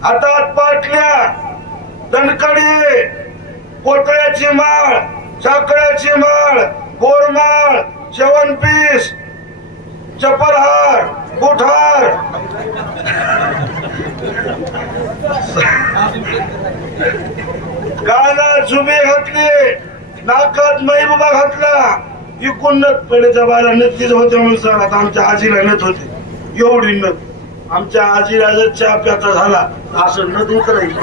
हातात पाटल्या, दणकडी, कोतळ्याची माळ, साखळ्याची माळ, गोरमाळ, चवनपीस, चपलहार, बुटहार, गाला झुबे घातले, नाकात मैबुबा घातला. इकून नथ पहिल्याच्या बायला नथीच होते म्हणून सांगत. आमच्या आजीला नथ होते एवढी नथ. आमच्या आजीला जर चहा प्याचा झाला असं नथ उतरायची.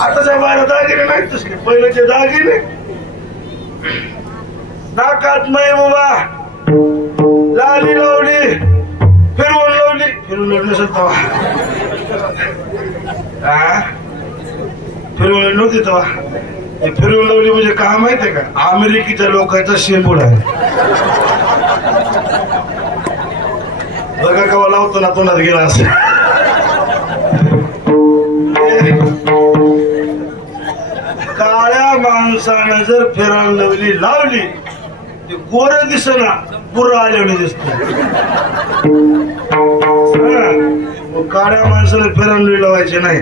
आताच्या बायला दागिने नाही तसले, पहिल्याचे दागिने. नाकात मैबुबा, लाली लावली, फिरवून लावली, फिरवून नसत फिरवून नव्हती तेव्हा. फिरवून लावली म्हणजे काय माहितीये का, अमेरिकेच्या लोकांचा शेंबूड आहे बघा. कवा लावतो ना तोंडात गेला असं. काळ्या माणसानं जर फिरायला लावली ते गोर दिसना, बुर्रा आल्याने दिसत. काळ्या माणसाला फिरवली लावायचे नाही.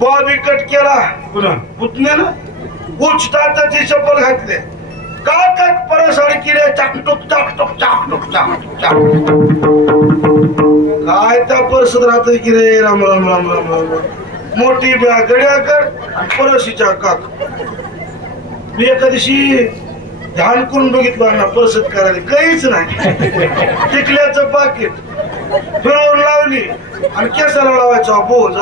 बॉबी कट केला पुन्हा पुतण्याला उचटाची चप्पल घातले काकत परसाडी केले चाकटुक चाकटुक चाकटुक चाकटुक चाकटुक काय त्या परसत राहत की रे. राम राम राम राम राम. मोठी बॅग गड्याकर परशीच्या काक. मी एका दिवशी ध्यान करून बघितलं ना परसत करायला काहीच नाही. टिकल्याचं पाकिट फिरवून लावली आणि केसाला लावायचा बोज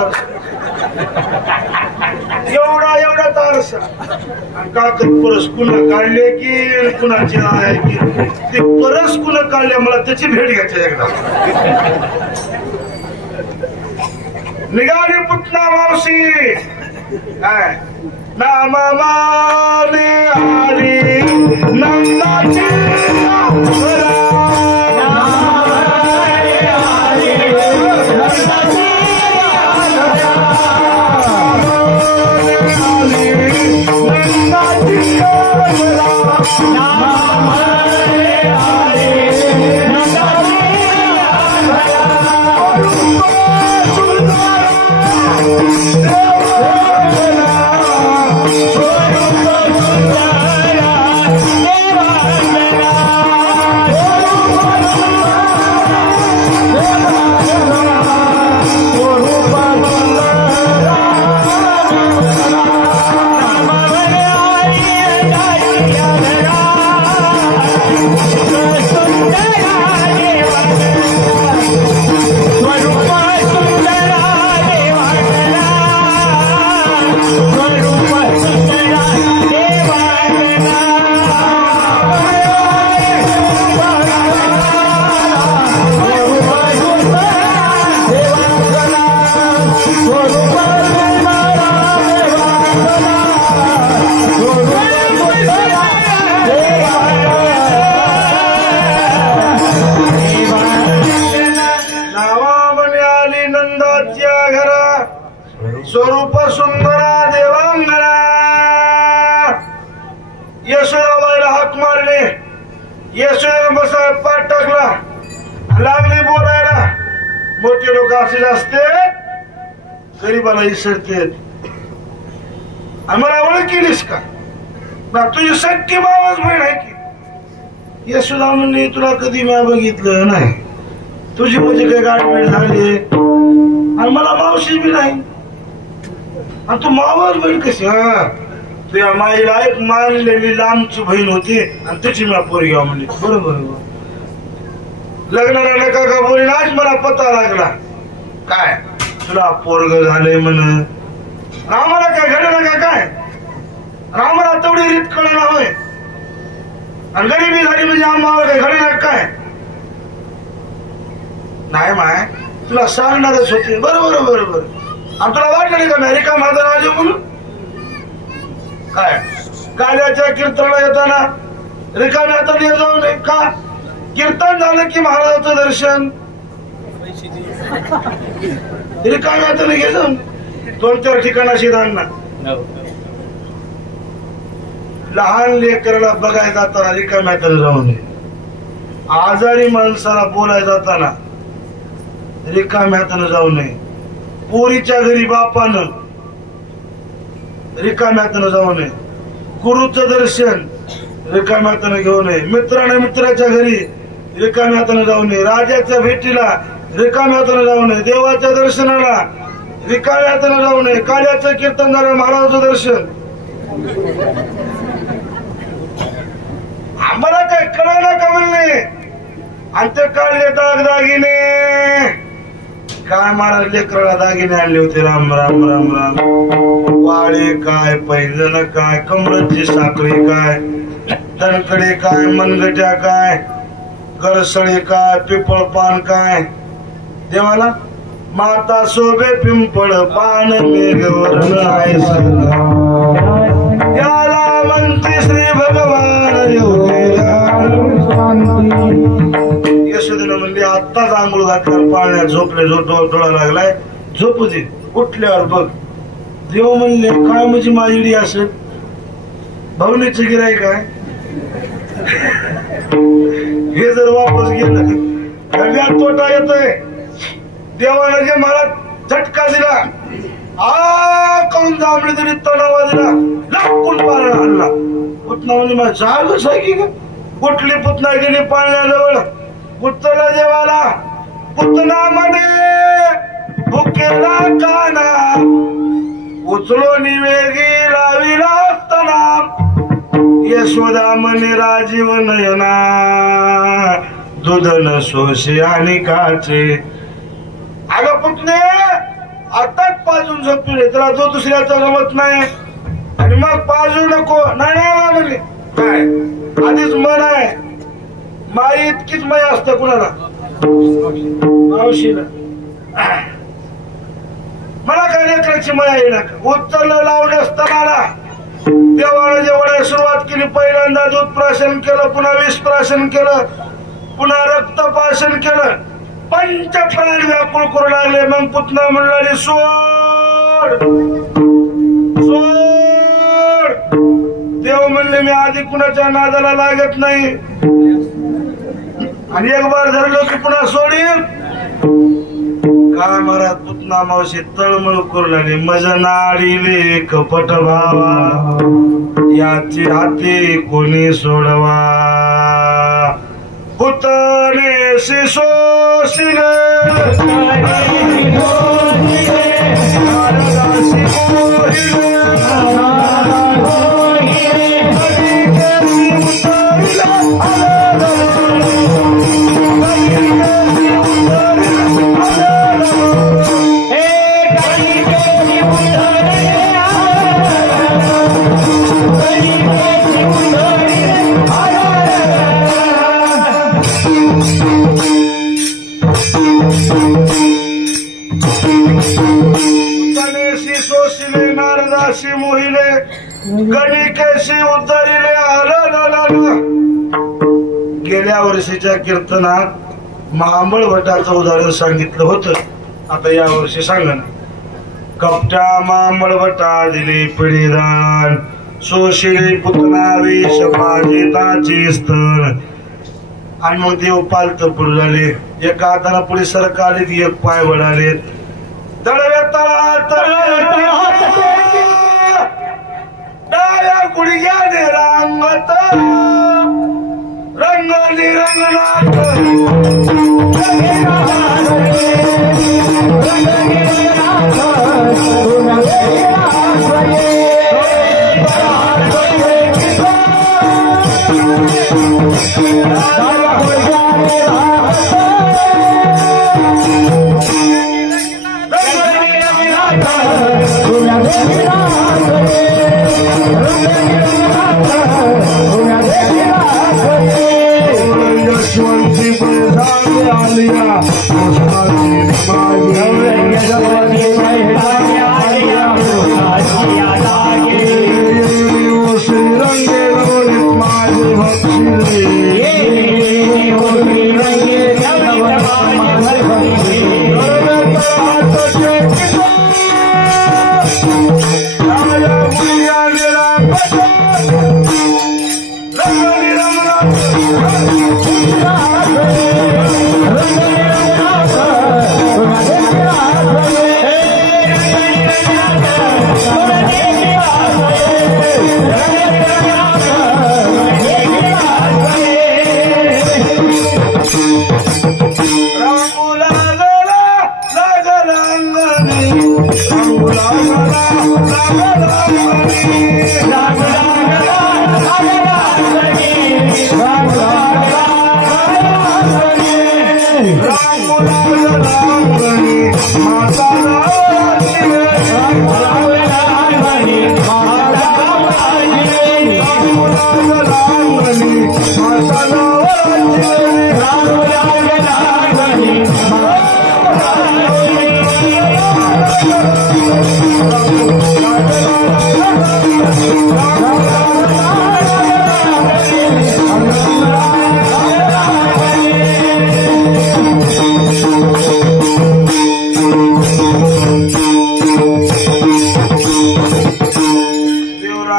एवढा एवढा तारसा. काकत परस कुणा काढले की कुणाची आहे की ते परस कुणा काढले मला त्याची भेट घ्यायची एकदा. निघाली पुतना मावशी काय ना मामाने आली नंदाची स्वरूप सुंदरा देवांगना. यशोदाबाईला हाक मारले. यशोदा बसा पाठ टाकला लागले बोलायला. मोठे लोक असे असते गरीबाला इसरते. मला ओळखीलीस का ना तुझी सख्खी भावाच बहीण आहे की. यशोदा म्हणली तुला कधी मी बघितलं नाही. तुझी म्हणजे काही गाठभेट झाली आणि मला मावशी बी नाही आणि तू मावस बहीण कशी. हा तुझ्या माईला एक मानलेली लांबची बहीण होती आणि तुझी मला पोरगी म्हणली. बरोबर लग्नाला नका का बोली आज मला पत्ता लागला काय तुला पोरग झालंय म्हण. रामाला काय घडलं का काय. रामाला तेवढी रीत कळलं होय आणि गरिबी झाली म्हणजे आम्हाला काय घडलं काय नाही. माय तुला सांगणारच होते. बरोबर बरोबर. आणि तुला वाटलं नाही का अमेरिका माझा राजे म्हणून काय. काल्याच्या कीर्तनाला येताना रिकाम्या हाताने जाऊ नये का. कीर्तन झालं की महाराजाचं दर्शन रिकाम्या हाताने घे जाऊन 2-4 ठिकाणाशी जाणं. लहान लेकराला बघायला जाताना रिकाम्या हाताने जाऊ नये. आजारी माणसाला बोलायला जाताना रिकाम्या हाताने जाऊ नये. पोरीच्या घरी बापानं रिकाम्या हाताने जाऊ नये. गुरुचं दर्शन रिकाम्या हाताने घेऊ नये. मित्राने मित्राच्या घरी रिकाम्या हाताने जाऊ नये. राजाच्या भेटीला रिकाम्या हाताने जाऊ नये. देवाच्या दर्शनाला रिकाम्या हाताने जाऊ नये. काल्याचं कीर्तन झालं महाराजाचं दर्शन. आम्हाला काय कळायला का म्हणले. आणि ते काढले दागदागिने काय महाराज लेकराला दागिने आणले होते. राम राम राम राम. वाळे काय पैंजण काय कमरची साखळी काय दणकडे काय मनगट्या काय गरसळे काय पिपळ पान काय. देवाला माता शोभे पिंपळ पान मेघवर्ण आहे त्याला म्हणते श्री भगवान. यशोदेनं म्हणली आत्ताच आंघोळ घातल्यावर पाण्यात झोपले डोळा लागलाय झोपू दे उठल्यावर बघ. देव म्हणले काय म्हणजे माझी असेल भावनेचं गिराय काय. हे जर वापस गेलं धंद्यात तोटा येतोय. देवानं जे मला झटका दिला करून जांभळी तरी तणावा दिला लाकून पाळणा हल्ला. पुतना म्हणजे मला जागच आहे की कुठली पुतना गेली पाळण्याजवळ पुतला देवाला पुतना म्हणे भुकेला काना उचलो निवेगी लाविला असताना यशोदा म्हणे राजीव नयना दूध न सोशे आणि काचे. अगं पुतणे आताच पाजून झोपले त्याला जो दुसऱ्याचा जमत नाही आणि मग पाजू नको. नाही म्हणे काय आधीच मन आहे. माई इतकीच माई असतं कुणाला मावशीला. मला काय लेकराची माया येणार उचललं लावलं असताना देवानं जेवढ्या सुरुवात केली. पहिल्यांदा दूध प्राशन केलं पुन्हा विष प्राशन केलं पुन्हा रक्तपाशन केलं. पंच प्राण व्याकुळ करू लागले. मग पुतना म्हणले सोड सोड. देव म्हणले मी आधी कुणाच्या नादाला लागत नाही आणि एक बार धरलो की पुन्हा सोडील काय. महाराज पुतना मावशी तळमळ करू लागले. मज नाडीले कपट भावा याची हाती कोणी सोडवा. पुतने शिशोशिले नारदाशी मोहिले गणिकेशी उद्धरिले. गेल्या वर्षीच्या कीर्तनात महांबळ भटाचं उदाहरण सांगितलं होतं. आता या वर्षी सांगा ना. कपट्या महांबळ भटा दिले पिढीदान सोशिले पुतना वेश पाजिताची स्थळ. आणि मग देव पालत पडू लागले. एका हाताला पुढे सरक आलेत एक पाय वडालेत. तळव्या तळात डाव्या गुडघ्याने रांगत रंगली रंगनाथ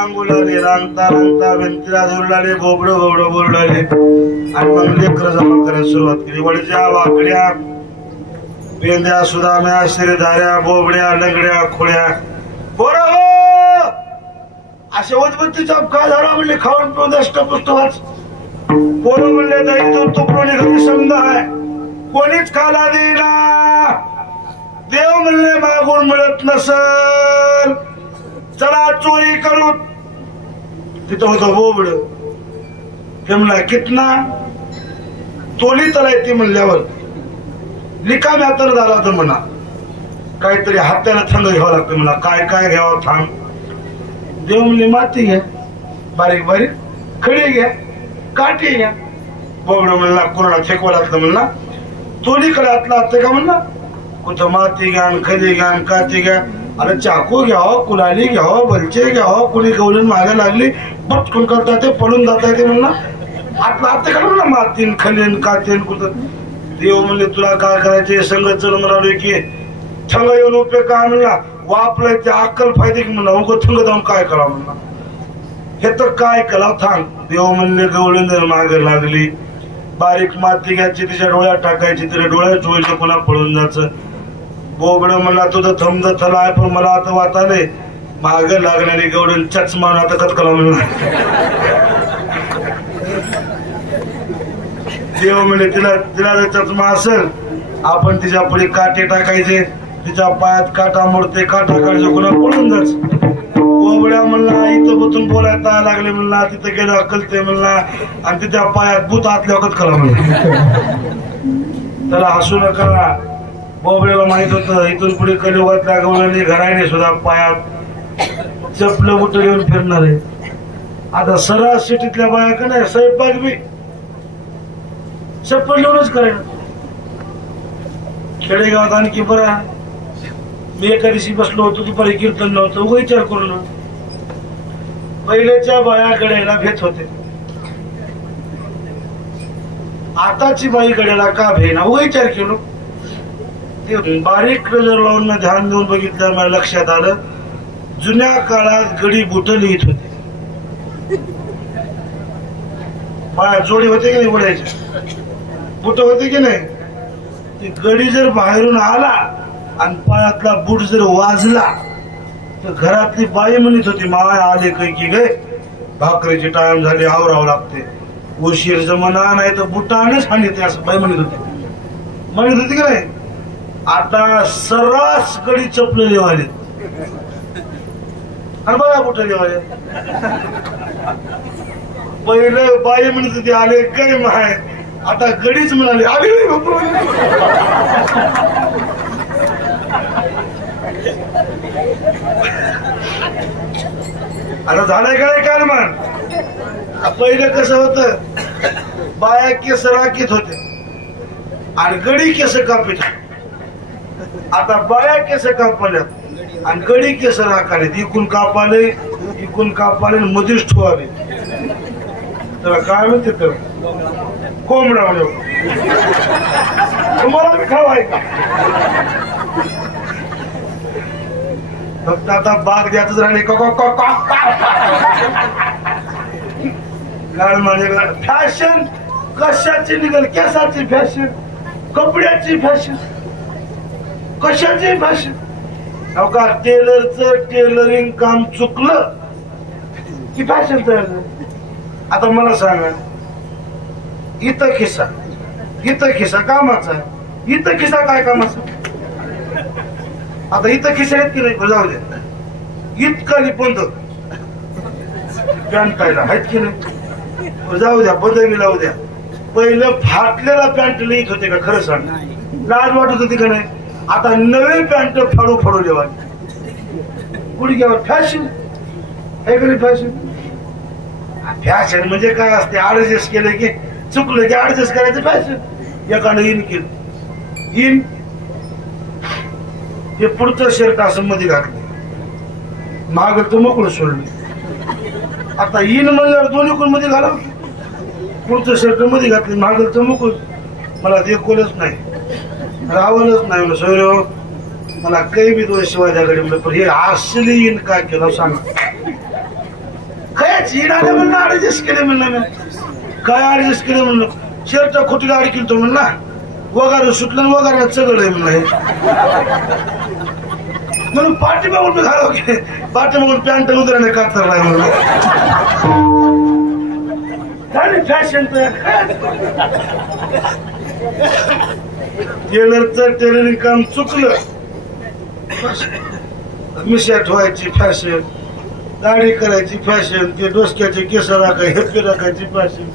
रांगू लागले, रांगता रांगता भिंतीला जोड लागले, बोबडं बोबडं बोलू लागले आणि मग लेकर जमा करायला सुरुवात केली. वडच्या वाकड्या पेंद्या सुदाम्या श्रीधाऱ्या बोबड्या लंगड्या खोड्या पोरं हो असे उदबत्तीचा अपघात झाला म्हणले, खाऊन पिऊन दष्टपुष्ट वाच. पोरं म्हणले दही दूध तुकडोनी घरी समजा आहे, कोणीच खाला देईना. देव म्हणले मागून मिळत नसल, चला चोरी करू. तिथं होतं बोबड. ते म्हणला कितना तोली तलाय ती म्हणल्यावर रिकाम्या तर झाला तर म्हणा काहीतरी हात्याला थंड घ्यावं लागतं. म्हणा काय काय घ्यावं थांब. देव म्हणले माती घ्या, बारीक बारीक खडी घ्या, काठी घ्या. बोबड म्हणला कोणाला फेकवा लागतं. म्हणला तोलीकडे हातला असतं का म्हणला, कुठं माती घ्या खडी घ्या काठी घ्या. अरे चाकू घ्यावं, कुलाली घ्यावं, बलचे घ्यावं. कुणी गवळून मागे लागली पटकून करता ते पडून जाता येते म्हणला. हातला हात का म्हणला मातीन खलीन कातीन कुठं. देव म्हणले तुला काय करायचे संगत चल म्हणाले की थंग येऊन उपयोग काय म्हणला, वापराय ते अक्कल फायदे की म्हणला, उगं थंग जाऊन काय करा म्हणला. हे तर काय कला थांब. देव म्हणले गवळून मागे लागली, बारीक माती घ्यायची तिच्या डोळ्यात टाकायची, तिला डोळ्यात चोळीचं पुन्हा पळून जायचं. बोबड म्हणला तुझं थंब थला आहे पण मला आता वाटाले माग लागण्याने गवडून चचमान आता कतकला म्हणून. देव म्हणजे तिला तिला जर चचमा असेल आपण तिच्या पुढे काटे टाकायचे, तिच्या पायात काटा मोडते, काटा काढायचं कोणा पळून जायचं. बोबड्या म्हणला इथं बसून बोलायला लागले म्हणला, तिथं गेलं अकलते म्हणला आणि तिच्या पायात भूत आतल्या वखत कला म्हणला. त्याला हसू नका. बोबड्याला माहित होतं इथून पुढे कलियुगातल्या गवळणी घराने सुद्धा पायात चपलं बुट घेऊन फिरणार आहे. आता सर्रास सिटीतल्या बाया का नाही स्वयंपाक बी चप्पल घेऊनच करायला. खेडेगावात आणखी बरं. मी एका दिवशी बसलो होतो, दुपारी कीर्तन नव्हतं, उगा विचार करून पहिल्याच्या बाया गड्याला भेट होते, आताची बाई गड्याला का भेना उगा विचार केलो. ते बारीक नजर लावून ध्यान देऊन बघितलं, मला लक्षात आलं जुन्या काळात गडी बुट लिहित होते. बाया जोडी होते की नाही, वड्याचे बुट होते की नाही. ते गडी जर बाहेरून आला आणि पायातला बूट जर वाजला तर घरातली बाई म्हणत होती माय आले काही की गे भाकरीची टाइम झाली आवरावं लागते, उशीर जमना नाही तर बुटानेच सांगितले असं बाई म्हणत होती की नाही. आता सर्रास गडी चपलं लिवाले आणि बघा कुठं लिवाले. पहिलं बाई म्हणत होती आले काय माय, आता गडीच म्हणाले आले. आता झालंय काय काल मान. पहिलं कसं होतं, बाया केस राखीत होते आणि गडी केस कापीत. आता बाया केस कापल्यात आणि गडी केस राखाले. इकून कापाले मध्येच ठेवाले. त्याला काय म्हणते तर कोंबडा तुम्हाला बी खावाय का. फक्त आता बाग द्यायच राहिले गाळ म्हणजे फॅशन कशाची निघाल, केसाची फॅशन, कपड्याची फॅशन, कशाची फॅशन. हो का टेलरचं टेलरिंग काम चुकलं की फॅशन तयार झालं. आता मला सांगा इथं खिसा कामाचा आहे, इथं खिसा काय कामाचा. आता इथं खिसा आहेत की नाही, जाऊ द्या इतका लिपंत पॅन्ट पाहिला आहेत की नाही, जाऊ द्या बदली लावू द्या. पहिलं फाटलेला पॅन्ट लिहित होते का खरं सांग, लाज वाटत होती का नाही. आता नवे पॅन्ट फाडू देवा गुडघ्यावर फॅशन आहे का नाही. फॅशन म्हणजे काय असते, ऍडजस्ट केलं की चुकलं की ऍडजस्ट करायचं फॅशन. एकानं इन केलं इन हे पुढचं शर्ट असं मध्ये घातलं, मागं तर मोकळं सोडलं. आता इन म्हणल्यावर दोन्ही कोण मध्ये घाला, पुढचं शर्ट मध्ये घातलं मागं तर मोकळं. मला ते कोलच नाही, रावलच नाही. सोयरो मला काही बी दोन शिवाय द्याकडे म्हणलं, पण हे असली इन काय केलं सांगा. चीड आले म्हणलं ऍडजस्ट केले म्हणलं मी काय ऍडजस्ट केले म्हणलं शेरच्या खोटीला अडकील तो म्हणला वगार सुटलं वगार चगड आहे म्हणलं म्हणून पाठी मागून मी घालव की पाठी मागून पॅन्ट उतरणे कातर नाही म्हणलं फॅशन टेलरचं टेलरिंग काम चुकलं मिशा ठेवायची फॅशन दाढी करायची फॅशन ते डोसक्याचे केस राखायचे हेपी राखायची फॅशन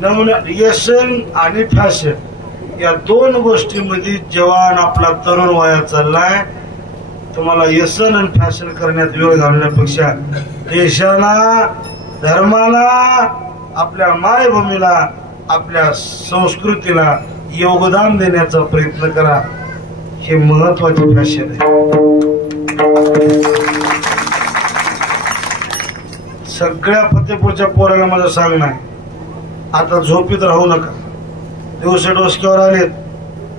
नमुना व्यसन आणि फॅशन या दोन गोष्टींमध्ये जवान आपला तरुण वयात चाललाय तुम्हाला व्यसन आणि फॅशन करण्यात वेळ घालण्यापेक्षा देशाला धर्माला आपल्या मायभूमीला आपल्या संस्कृतीला योगदान देण्याचा प्रयत्न करा हे महत्वाचे फॅशन आहे सगळ्या फतेपूरच्या पोराला माझं सांगणं आहे आता झोपीत राहू नका दिवस डोसक्यावर आलेत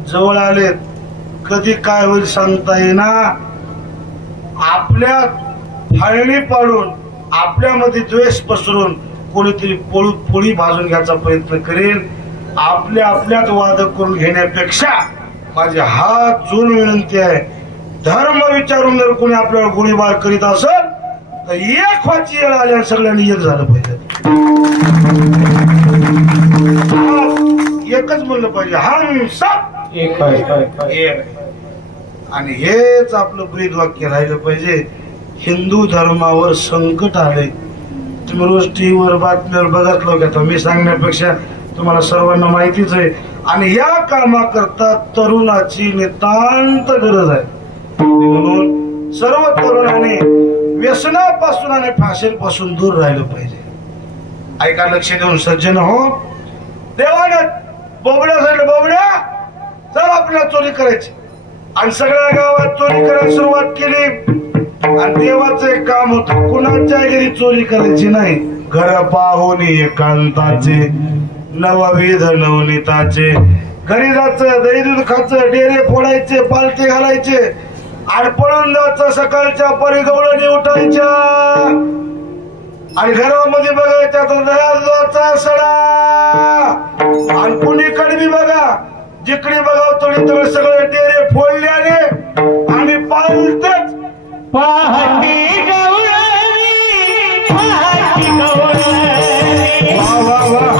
जवळ आलेत कधी काय होईल सांगता येईना आपल्या फाळणी पाडून आपल्यामध्ये द्वेष पसरून कोणीतरी पोळी भाजून घ्यायचा प्रयत्न करेल आपल्यात वाद करून घेण्यापेक्षा माझे हात जोडून विनंती आहे धर्म विचारून जर कोणी आपल्याला गोळीबार करीत असेल तर एक व्हायची वेळ आली आणि सगळ्यांनी एक झालं पाहिजे एकच म्हणलं पाहिजे हम सब एक आणि हेच आपलं ब्रीद वाक्य राहिलं पाहिजे हिंदू धर्मावर संकट आले तुम्ही रोज टीव्हीवर बातमीवर बघत लोक मी सांगण्यापेक्षा तुम्हाला सर्वांना माहितीच आहे आणि या कामाकरता तरुणाची नितांत गरज आहे म्हणून सर्व तरुणाने व्यसनापासून आणि फॅशन पासून दूर राहिलं पाहिजे ऐका लक्ष देऊन सज्जन हो देवानं बोबड्या सांगितलं बोबड्या चल आपल्याला चोरी करायची आणि सगळ्या गावात चोरी करायला सुरुवात केली आणि देवाचं एक काम होतं कुणाच्या घरी चोरी करायची नाही घर पाहून एकांताचे नवविध नवनीताचे घरी जायचं दही दूध खायचं डेरे फोडायचे पालटे घालायचे आणि पळून जायचं सकाळच्या परिगवळणी उठायच्या आणि घरामध्ये बघायच्या तर दह्याचा सडा आणि कुणीकडे बी बघा जिकडे बघा थोडी सगळे डेरे फोडल्याने आणि पालतेच पहाटी गवळणी पहाटी गवळणी वा वा वा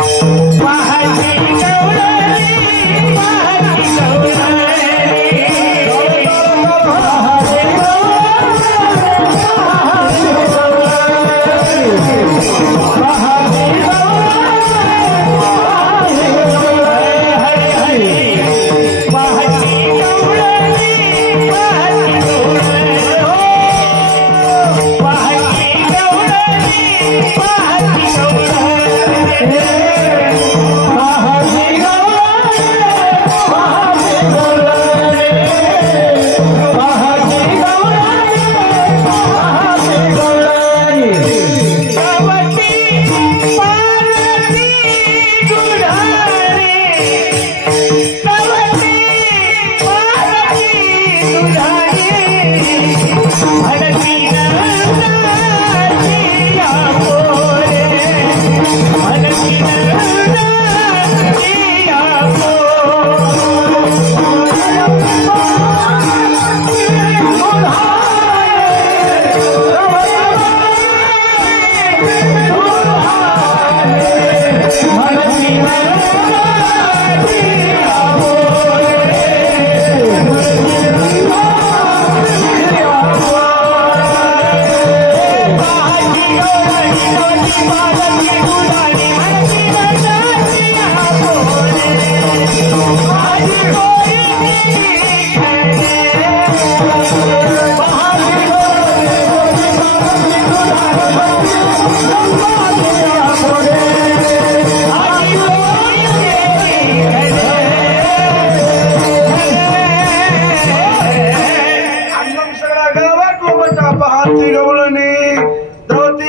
पहाटी गवळणी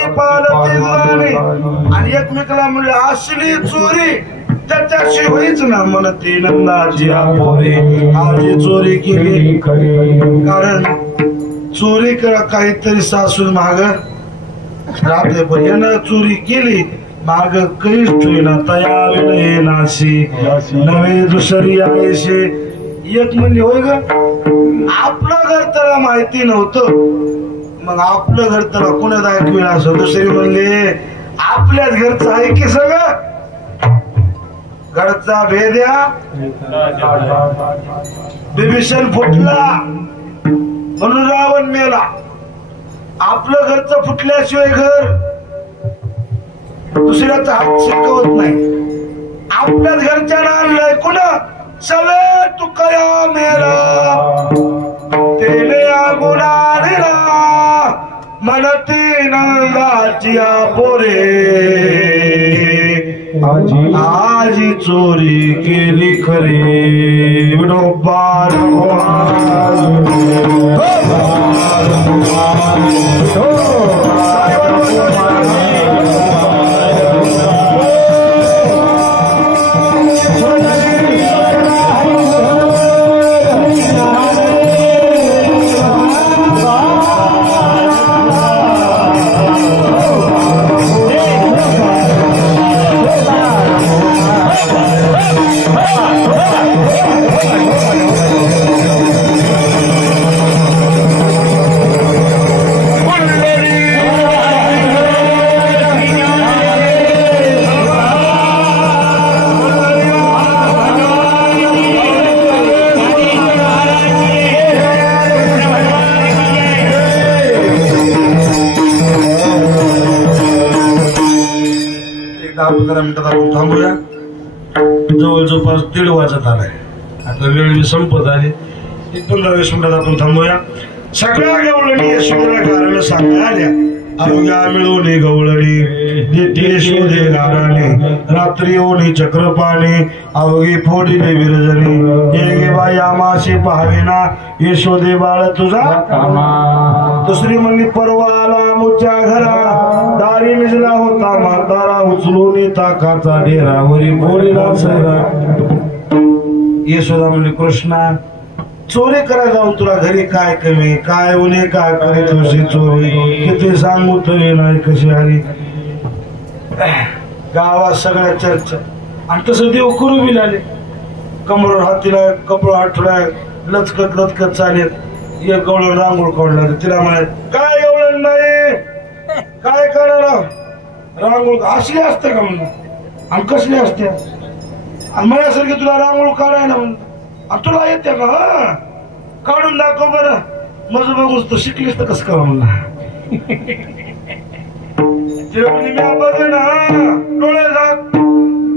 पहाटी गवळणी आणि एकमेकाला म्हणले असली चोरी त्याच्याशी होईच ना मला ती नंदाची आपोरे आजी चोरी केली कारण चोरी करा काहीतरी सासून माग राहते पण यानं चोरी केली माग कधीच ठेवना तया वेळ नाशी नवे दुसरी आयशे एक म्हणजे होय ग आपलं घर त्याला माहिती नव्हतं मग आपलं घर त्याला कुणाच ऐकविलं असं दुसरी म्हणले आपल्याच घरचं आहे की सगळं घरचा भेद्या बिभीषण फुटला म्हणून रावण मेला आपलं घरचं फुटल्याशिवाय घर दुसऱ्याचा हात शिकवत नाही आपल्याच घरच्यानं आणलंय कुणा चले तुकया मेरा तेने गुणारिला मनती नंदाचिया पोरे आजी चोरी केली खरी विडोबार थांबूया जवळजवळ 1:30 वाजत आलाय आता वेळ संपत आली 15-20 मिनिटात आपण थांबूया सगळ्या गवळणी यशोदेला कारण सांगा आल्या आरोग्या मिळवणे गवळणी देते शोधे गाराने रात्री ओणी चक्रपाणी अवघी फोडीने विरजणी हे गे बाई आमाशी पाहावेना यशोदे बाळ तुझा दुसरी म्हणली परवा आला मुच्या घरा दारी मिजला होता म्हातारा उचलून ताकाचा डेरावरी पोरीला सैरा यशोदा म्हणली कृष्णा चोरी करायला जाऊन तुला घरी काय कमी काय उन्हे काय करीत होशी चोरी किती सांगू तरी नाही कशी आली गावात सगळ्या चर्चा आणि तसं देव करू बी लागले कमर हातीला कपडा आठवडा लचकत लचकत चालेल एक गवळण रांगोळ काढला तिला म्हणाय काय गवळण नाही काय करणार रांगोळ असली असते का म्हणलं आणि कसली असते आणि माझ्यासारखी तुला रांगोळ काढायला म्हणलं तुला येते का हा काढून दाखव बरं मज बघून तू शिकलीस तर कस करा म्हणला तिला म्हणजे मी बघ ना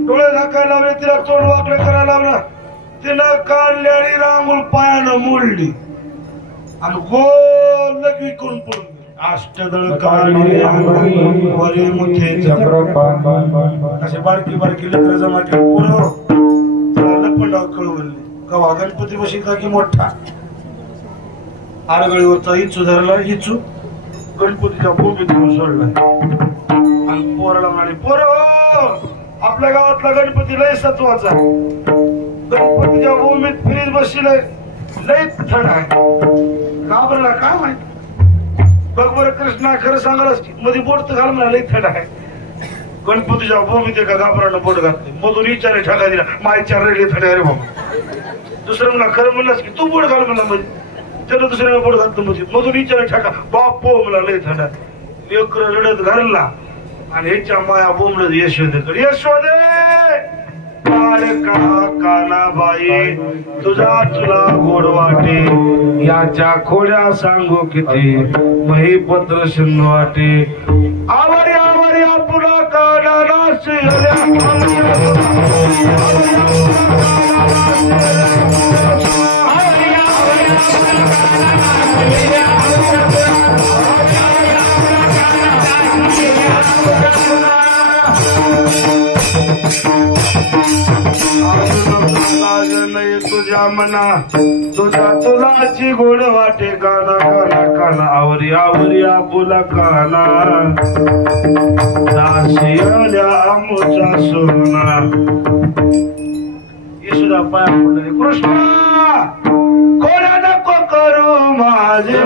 डोळे झाकायला लावले तिला तोंड वाकडे करायला लावला तिनं काढली आणि रांगोळ पायानं मोडली आणि गोल लगी करून पडून अष्टदळ काढली वरी मुठे असे बारकी बारकी लेकरं जमा केली पोरं तिला लपंडाव कळवली कवा गणपती बशी का की मोठा आरगळीवरचा हिचू धरला हिचू गणपतीच्या भूमीत घेऊन सोडला आणि पोराला म्हणाले पोर आपल्या गावातला गणपती लय सत्वाचा गणपतीच्या भूमीत फ्रीज बसले लय थंड आहे घाबरला काय माहिती बघ बरं कृष्णा खरं सांगायलाच मध्ये बोट तर घाल म्हणा लय थंड आहे गणपतीच्या भूमीत एका घाबरानं बोट घातले मधून विचारे ठगा दिला मायच्या रेडे थंड अरे बाबा दुसरं म्हणा खरं म्हणलास की तू बोट घाल म्हणला मध्ये त्याला दुसऱ्याला बोट घालतो मध्ये मधून विचारे ठका बाप पो म्हणला लय थंड लेकर रडत घालला आणि ह्याच्या माया बोंबलत यशोदेकडे यशोदे कानाबाई तुझा तुला गोड वाटे याच्या खोड्या सांगू किती महिपत्र शिंद वाटे आवरी आवरी तुला कानाला तुझ्या मना तुझ्या तुलाची गोड वाटे काना काना काना आवरी आवरी आपुला काना दासिया मुचा सोना येशुदा पाया पडले कृष्णा कोणा नको करू माझे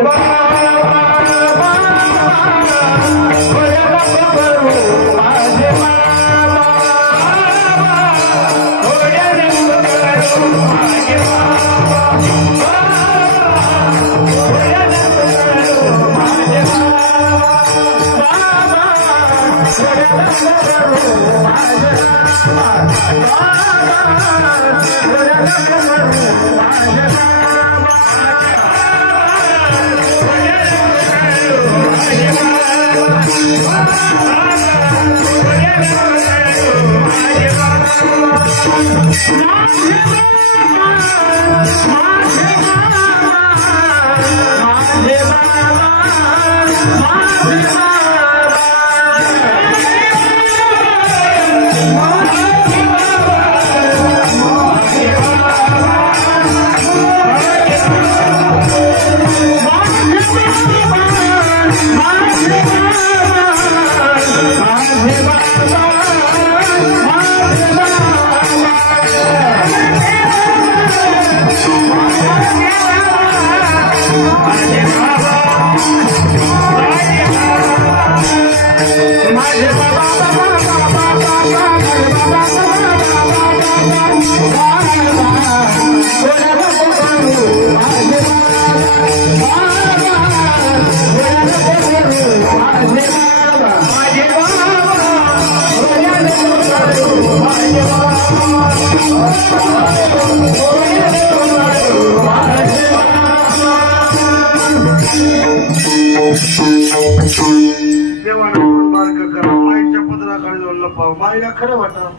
माईला खरं वाटा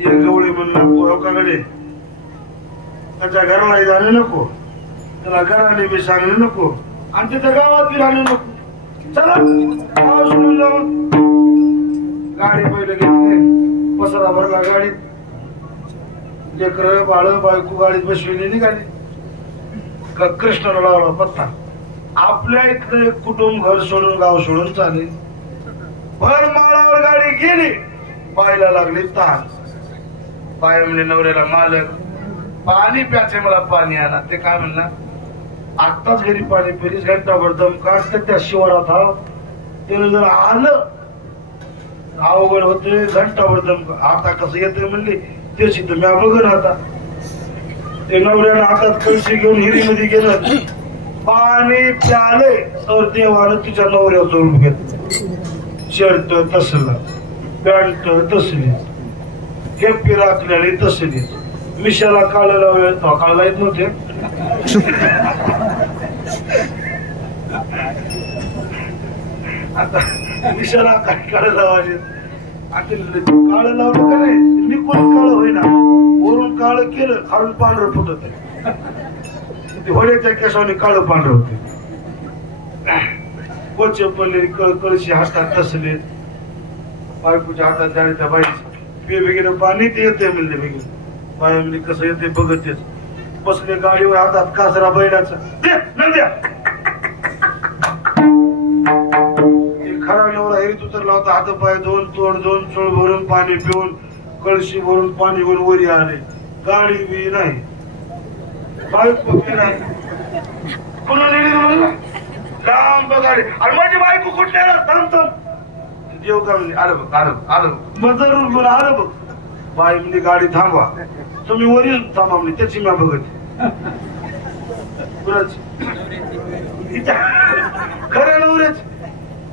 गवळे म्हणला त्याच्या घराला जाणे नको, त्याला घराने बी सांगणे नको आणि तिथं गावात बी राहणे नको. चला गाव सोडून जाऊ. गाडी पहिले घेतली, पसारा भरला गाडीत, लेकर बाळ बायको गाडीत बसविली निघाली. कृष्णाला लावला पत्ता. आपल्या इथलं एक कुटुंब घर सोडून गाव सोडून चालेल. भर माळावर गाडी गेली, बायला लागली ताण. बाय म्हणजे नवऱ्याला मालक पाणी प्याचे, मला पाणी आणा. ते काय म्हणणार, आत्ताच घरी पाणी पिलीस, घंटाभर दमकास त्या शिवारात हा त्यानं जर आलं अवघड होते. घंटाभर दमका. आता कसं येते म्हणले तेच इथं म्या बघन. आता ते नवऱ्याला हातात कळशी घेऊन हिरीमध्ये गेलं, पाणी प्याले तर देवानं तिच्या नवऱ्याचं रूप घेतलं. शर्ट तसलं, पॅन्ट तसली, केपी राखलेली तसली, मिशाला काढायला वेळ काढायला येत नव्हते. आता मिशाला काय काढायला लावायचे. आता काळ लावलं का नाही, निकोण काळ होईना, वरून काळ केलं खालून पांढरं फुटत. होण्याच्या केसाने काळ पांढर होते. कोचे पडले, कळशी हातात तसले, बायकोच्या हातात जाणे त्या बाईच वेगळं पाणी ते येते म्हणले. वेगळे बाय म्हणजे कसं येते बघत येत. बसले गाडीवर, हातात कासरा बैलाचा. खरा नवरा हेरीत उतरला होता. हात पाय दोन तोड दोन चोळ भरून पाणी पिऊन, कळशी भरून पाणी भरून वरी आले. गाडी बी नाही, बायको बी नाही. पुन्हा म्हणला लांब गाडी. आणि माझी बायको कुठे थांबतो. देव का म्हणजे आलं बघ, आलं आलं मग जरूर म्हणून आलं बघ. बाई म्हणजे गाडी थांबवा, तुम्ही वरील थांबा म्हणजे त्याची म्या बघत. कुणाची खऱ्या नवऱ्याच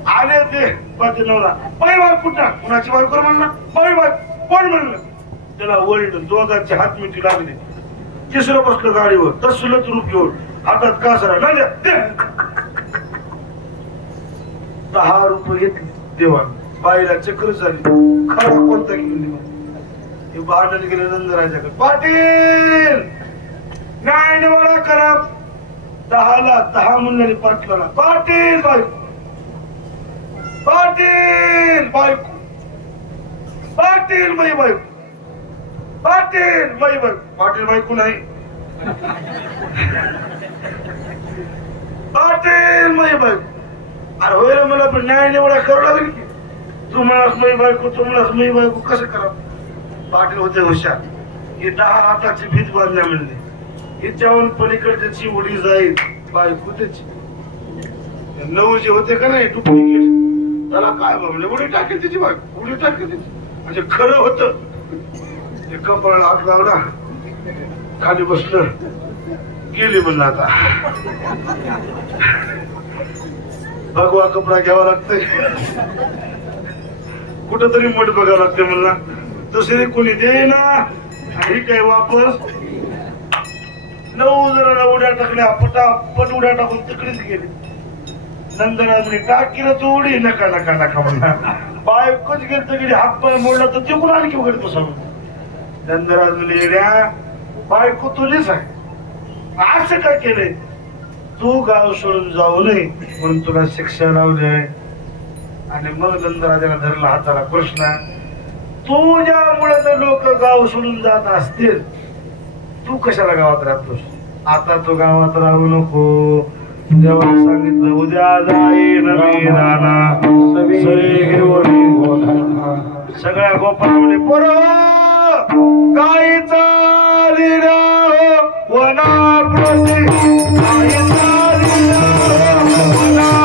आले ते पाते नवरा. बाई बाय कुठं, कुणाची बायको म्हणला बाई बाय कोण म्हणलं. त्याला वळलं, दोघांचे हात मिठी लागले. तिसरं बसलं गाडीवर, तसलंच रूप घेऊन, हातात कासरा. नाही द्या 10 रुपये घेतले देवान. बाईला चक्र झाली. खरा कोणता घेऊन हे भांडण गेले नंदराजाकडे. पाटील नाही निवाडा करा. 10ला 10 म्हणले पाटलाला. पाटील बायको, पाटील बायको, पाटील बाई बायको, पाटील बाई बायको. पाटील बायको नाही, पाटील बाई बायको. अरे होय रे, मला पण न्याय निवडा करावं लागेल की. तू म्हणास मी बायको, तू म्हणास मी बायको, कसं करावं. पाटील होते हुशार. हे 10 हाताची भीत बांधल्या म्हणले. हिच्याहून पलीकडच्या चिवडी जाईल बायको त्याची. 9 जे होते का नाही डुप्लिकेट, त्याला काय म्हणले उडी टाकेल त्याची बायको, उडी टाकेल त्याची. म्हणजे खरं होतं. ते कपाळाला हात लावला, खाली बसलं, गेली म्हणलं. आता भगवा कपडा घ्यावा लागतोय कुठंतरी मठ बघावं लागते म्हणला दुसरी कोणी दे ना आणि काय वापस 9 जणांना उड्या टाकल्या पटापट उड्या टाकून तिकडेच गेले नंदराजने टाक केलं तू उडी नका नका नका म्हणला बायकोच गेलं तर हात पाय मोडला तर ते कोण आणखी वगैरे बसा नंदराज म्हणले बायको तुझीच आहे असं काय केलंय तू गाव सोडून जाऊ नये म्हणून तुला शिक्षा लावली आहे आणि मग नंदराजाला धरला हाताला कृष्णा तुझ्यामुळे जर लोक गाव सोडून जात असतील तू कशाला गावात राहतोस आता तू गावात राहू नको देवाने सांगितलं उद्या जाईन मी राणा सरी घेऊन सगळ्या गोपाळामध्ये बरोबर गाईचा लिडा वनाप्रती गाईचा लिडा वनाप्रती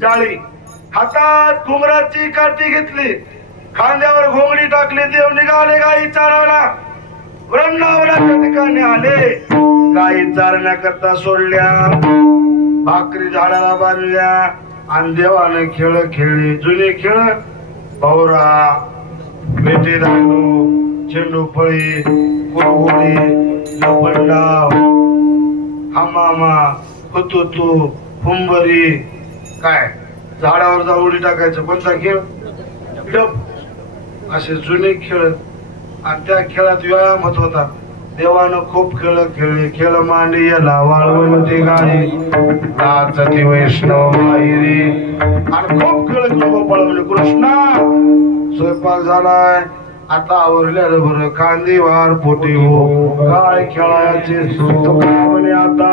जाळी हातात घुंगराची काठी घेतली खांद्यावर घोंगडी टाकली देव निघाले गाई चारायला वृंदावनाच्या ठिकाणी आले गाई चारण्याकरता सोडल्या भाकरी झाडाला बांधल्या आणि देवाने खेळ खेळले जुने खेळ भवरा बेटे दांडू चेंडू फळी कुरघोडी लपंडाव हमामा हुतुतू हुंबरी काय झाडावर जाऊन उडी टाकायचं कोणता खेळ डब असे जुने खेळ आणि त्या खेळात व्यायाम होत होता देवानं खूप खेळ खेळले खेळ मांडी याला वाळवंती गाई नाचती वैष्णव माहिरी आणि खूप खेळ गोपाळ म्हणजे कृष्णा स्वयंपाक झालाय आता आवरल्यानं बरं कांदी वार पोटी हो काय खेळायचे म्हणे आता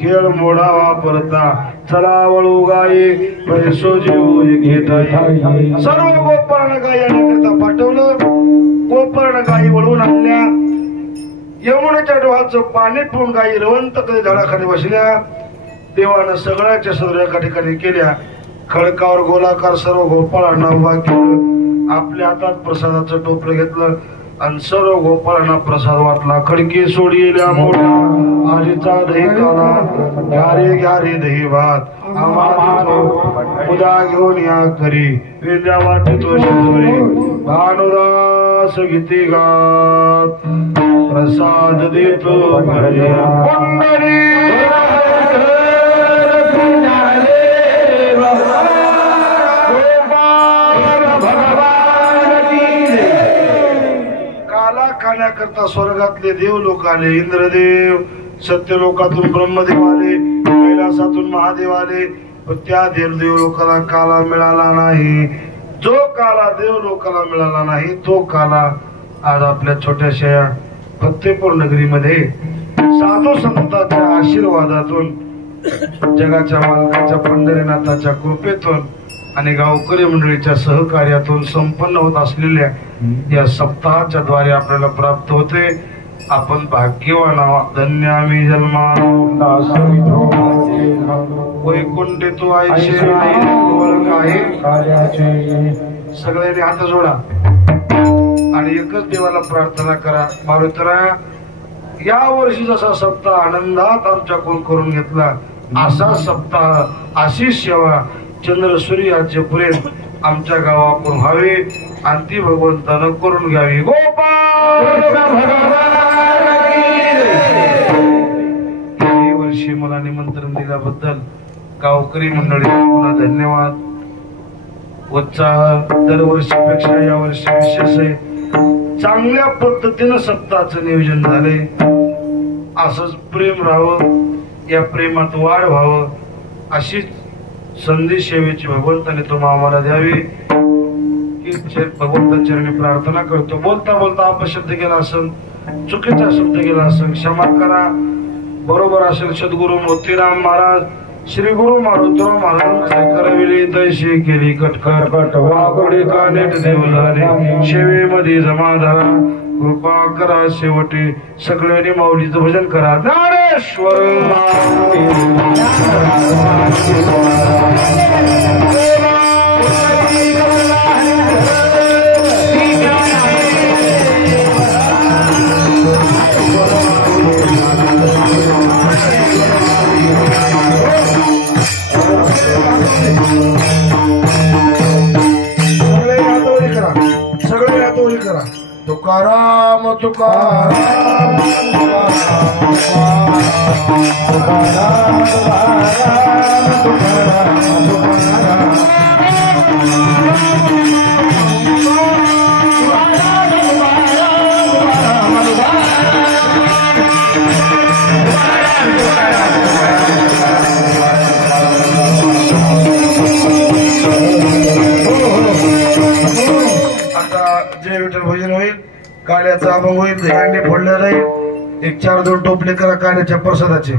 खेळ मोडा वापरता चला वळू गाई पैसो जीव घेत सर्व गोपाळानं गाई आणण्याकरता पाठवलं गोपाळानं गाई वळवून आणल्या यमुनेच्या डोहाचं पाणी पिऊन गाई रवंत कधी झाडाखाली बसल्या देवानं सगळ्याच्या सगळ्या एका ठिकाणी केल्या खडकावर गोलाकार सर्व गोपाळांना उभा केलं आपल्या हातात प्रसादाचं टोपलं घेतलं आणि सर्व गोपाळांना प्रसाद वाटला खडकी सोडलेल्या मोठा आजीचा दही काला घ्या रे दही भात उद्या घेऊन या घरी विद्या वाटतो शेतकरी भानुदास गीती गात प्रसाद देतो करता स्वर्गातले देव लोक आले इंद्रदेव सत्यलोकातून ब्रह्मदेव आले कैलासातून महादेव आले पण त्या देवदेव लोकांना काला मिळाला नाही जो काला देव लोकांना मिळाला नाही तो काला आज आपल्या छोट्याशा फतेपूर नगरीमध्ये साधू संतांच्या आशीर्वादातून जगाच्या मालकाच्या पंढरीनाथाच्या कृपेतून आणि गावकरी मंडळीच्या सहकार्यातून संपन्न होत असलेल्या या सप्ताहाच्या द्वारे आपल्याला प्राप्त होते आपण भाग्यवान धन्य आम्ही जन्मा वैकुंठे तू आयचे सगळ्यांनी हात जोडा आणि एकच देवाला प्रार्थना करा मारुतरा या वर्षी जसा सप्ताह आनंदात आमच्याकडून करून घेतला असा सप्ताह अशी सेवा चंद्र सूर्याचे प्रेम आमच्या गावाकडून व्हावे आणि ती भगवंतानं करून घ्यावी गोपाळ या वर्षी मला निमंत्रण दिल्याबद्दल गावकरी मंडळी पुन्हा धन्यवाद उत्साह दरवर्षीपेक्षा या वर्षी विशेष आहे चांगल्या पद्धतीनं सप्ताहाचं नियोजन झालंय असंच प्रेम राहावं या प्रेमात वाढ व्हावं अशीच संधी सेवेची भगवंताने तुम्हाला आम्हाला द्यावी की भगवंताच्या चरणी प्रार्थना करतो. बोलता बोलता अपशब्द गेला असेल, चुकीचा शब्द गेला असेल, क्षमा करा. बरोबर असेल सद्गुरु मोतीराम महाराज, श्री गुरु मारुतराव महाराज करविली तैशी केली कटकट वाकोडी का नेट देवलाने शेवेमध्ये जमा धरा. कृपा करा शेवटी सगळ्यांनी माऊलीचं भजन करा. ज्ञानेश्वर सगळे यातोळी करा. तुकाराम तुकाराम जय विठ्ठल भजन होईल. काल्याचा अभंग होईल. दह्यांनी फोडल्या जाईल. एक 4-2 टोपले करा काल्याच्या प्रसादाचे.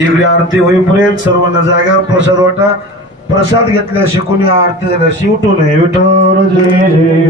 इकडे आरती होईपर्यंत सर्वांना जाग्यावर प्रसाद वाटा. प्रसाद घेतल्याशी कोणी आरती झाल्याशी उठू नये. विठ्ठल जय जय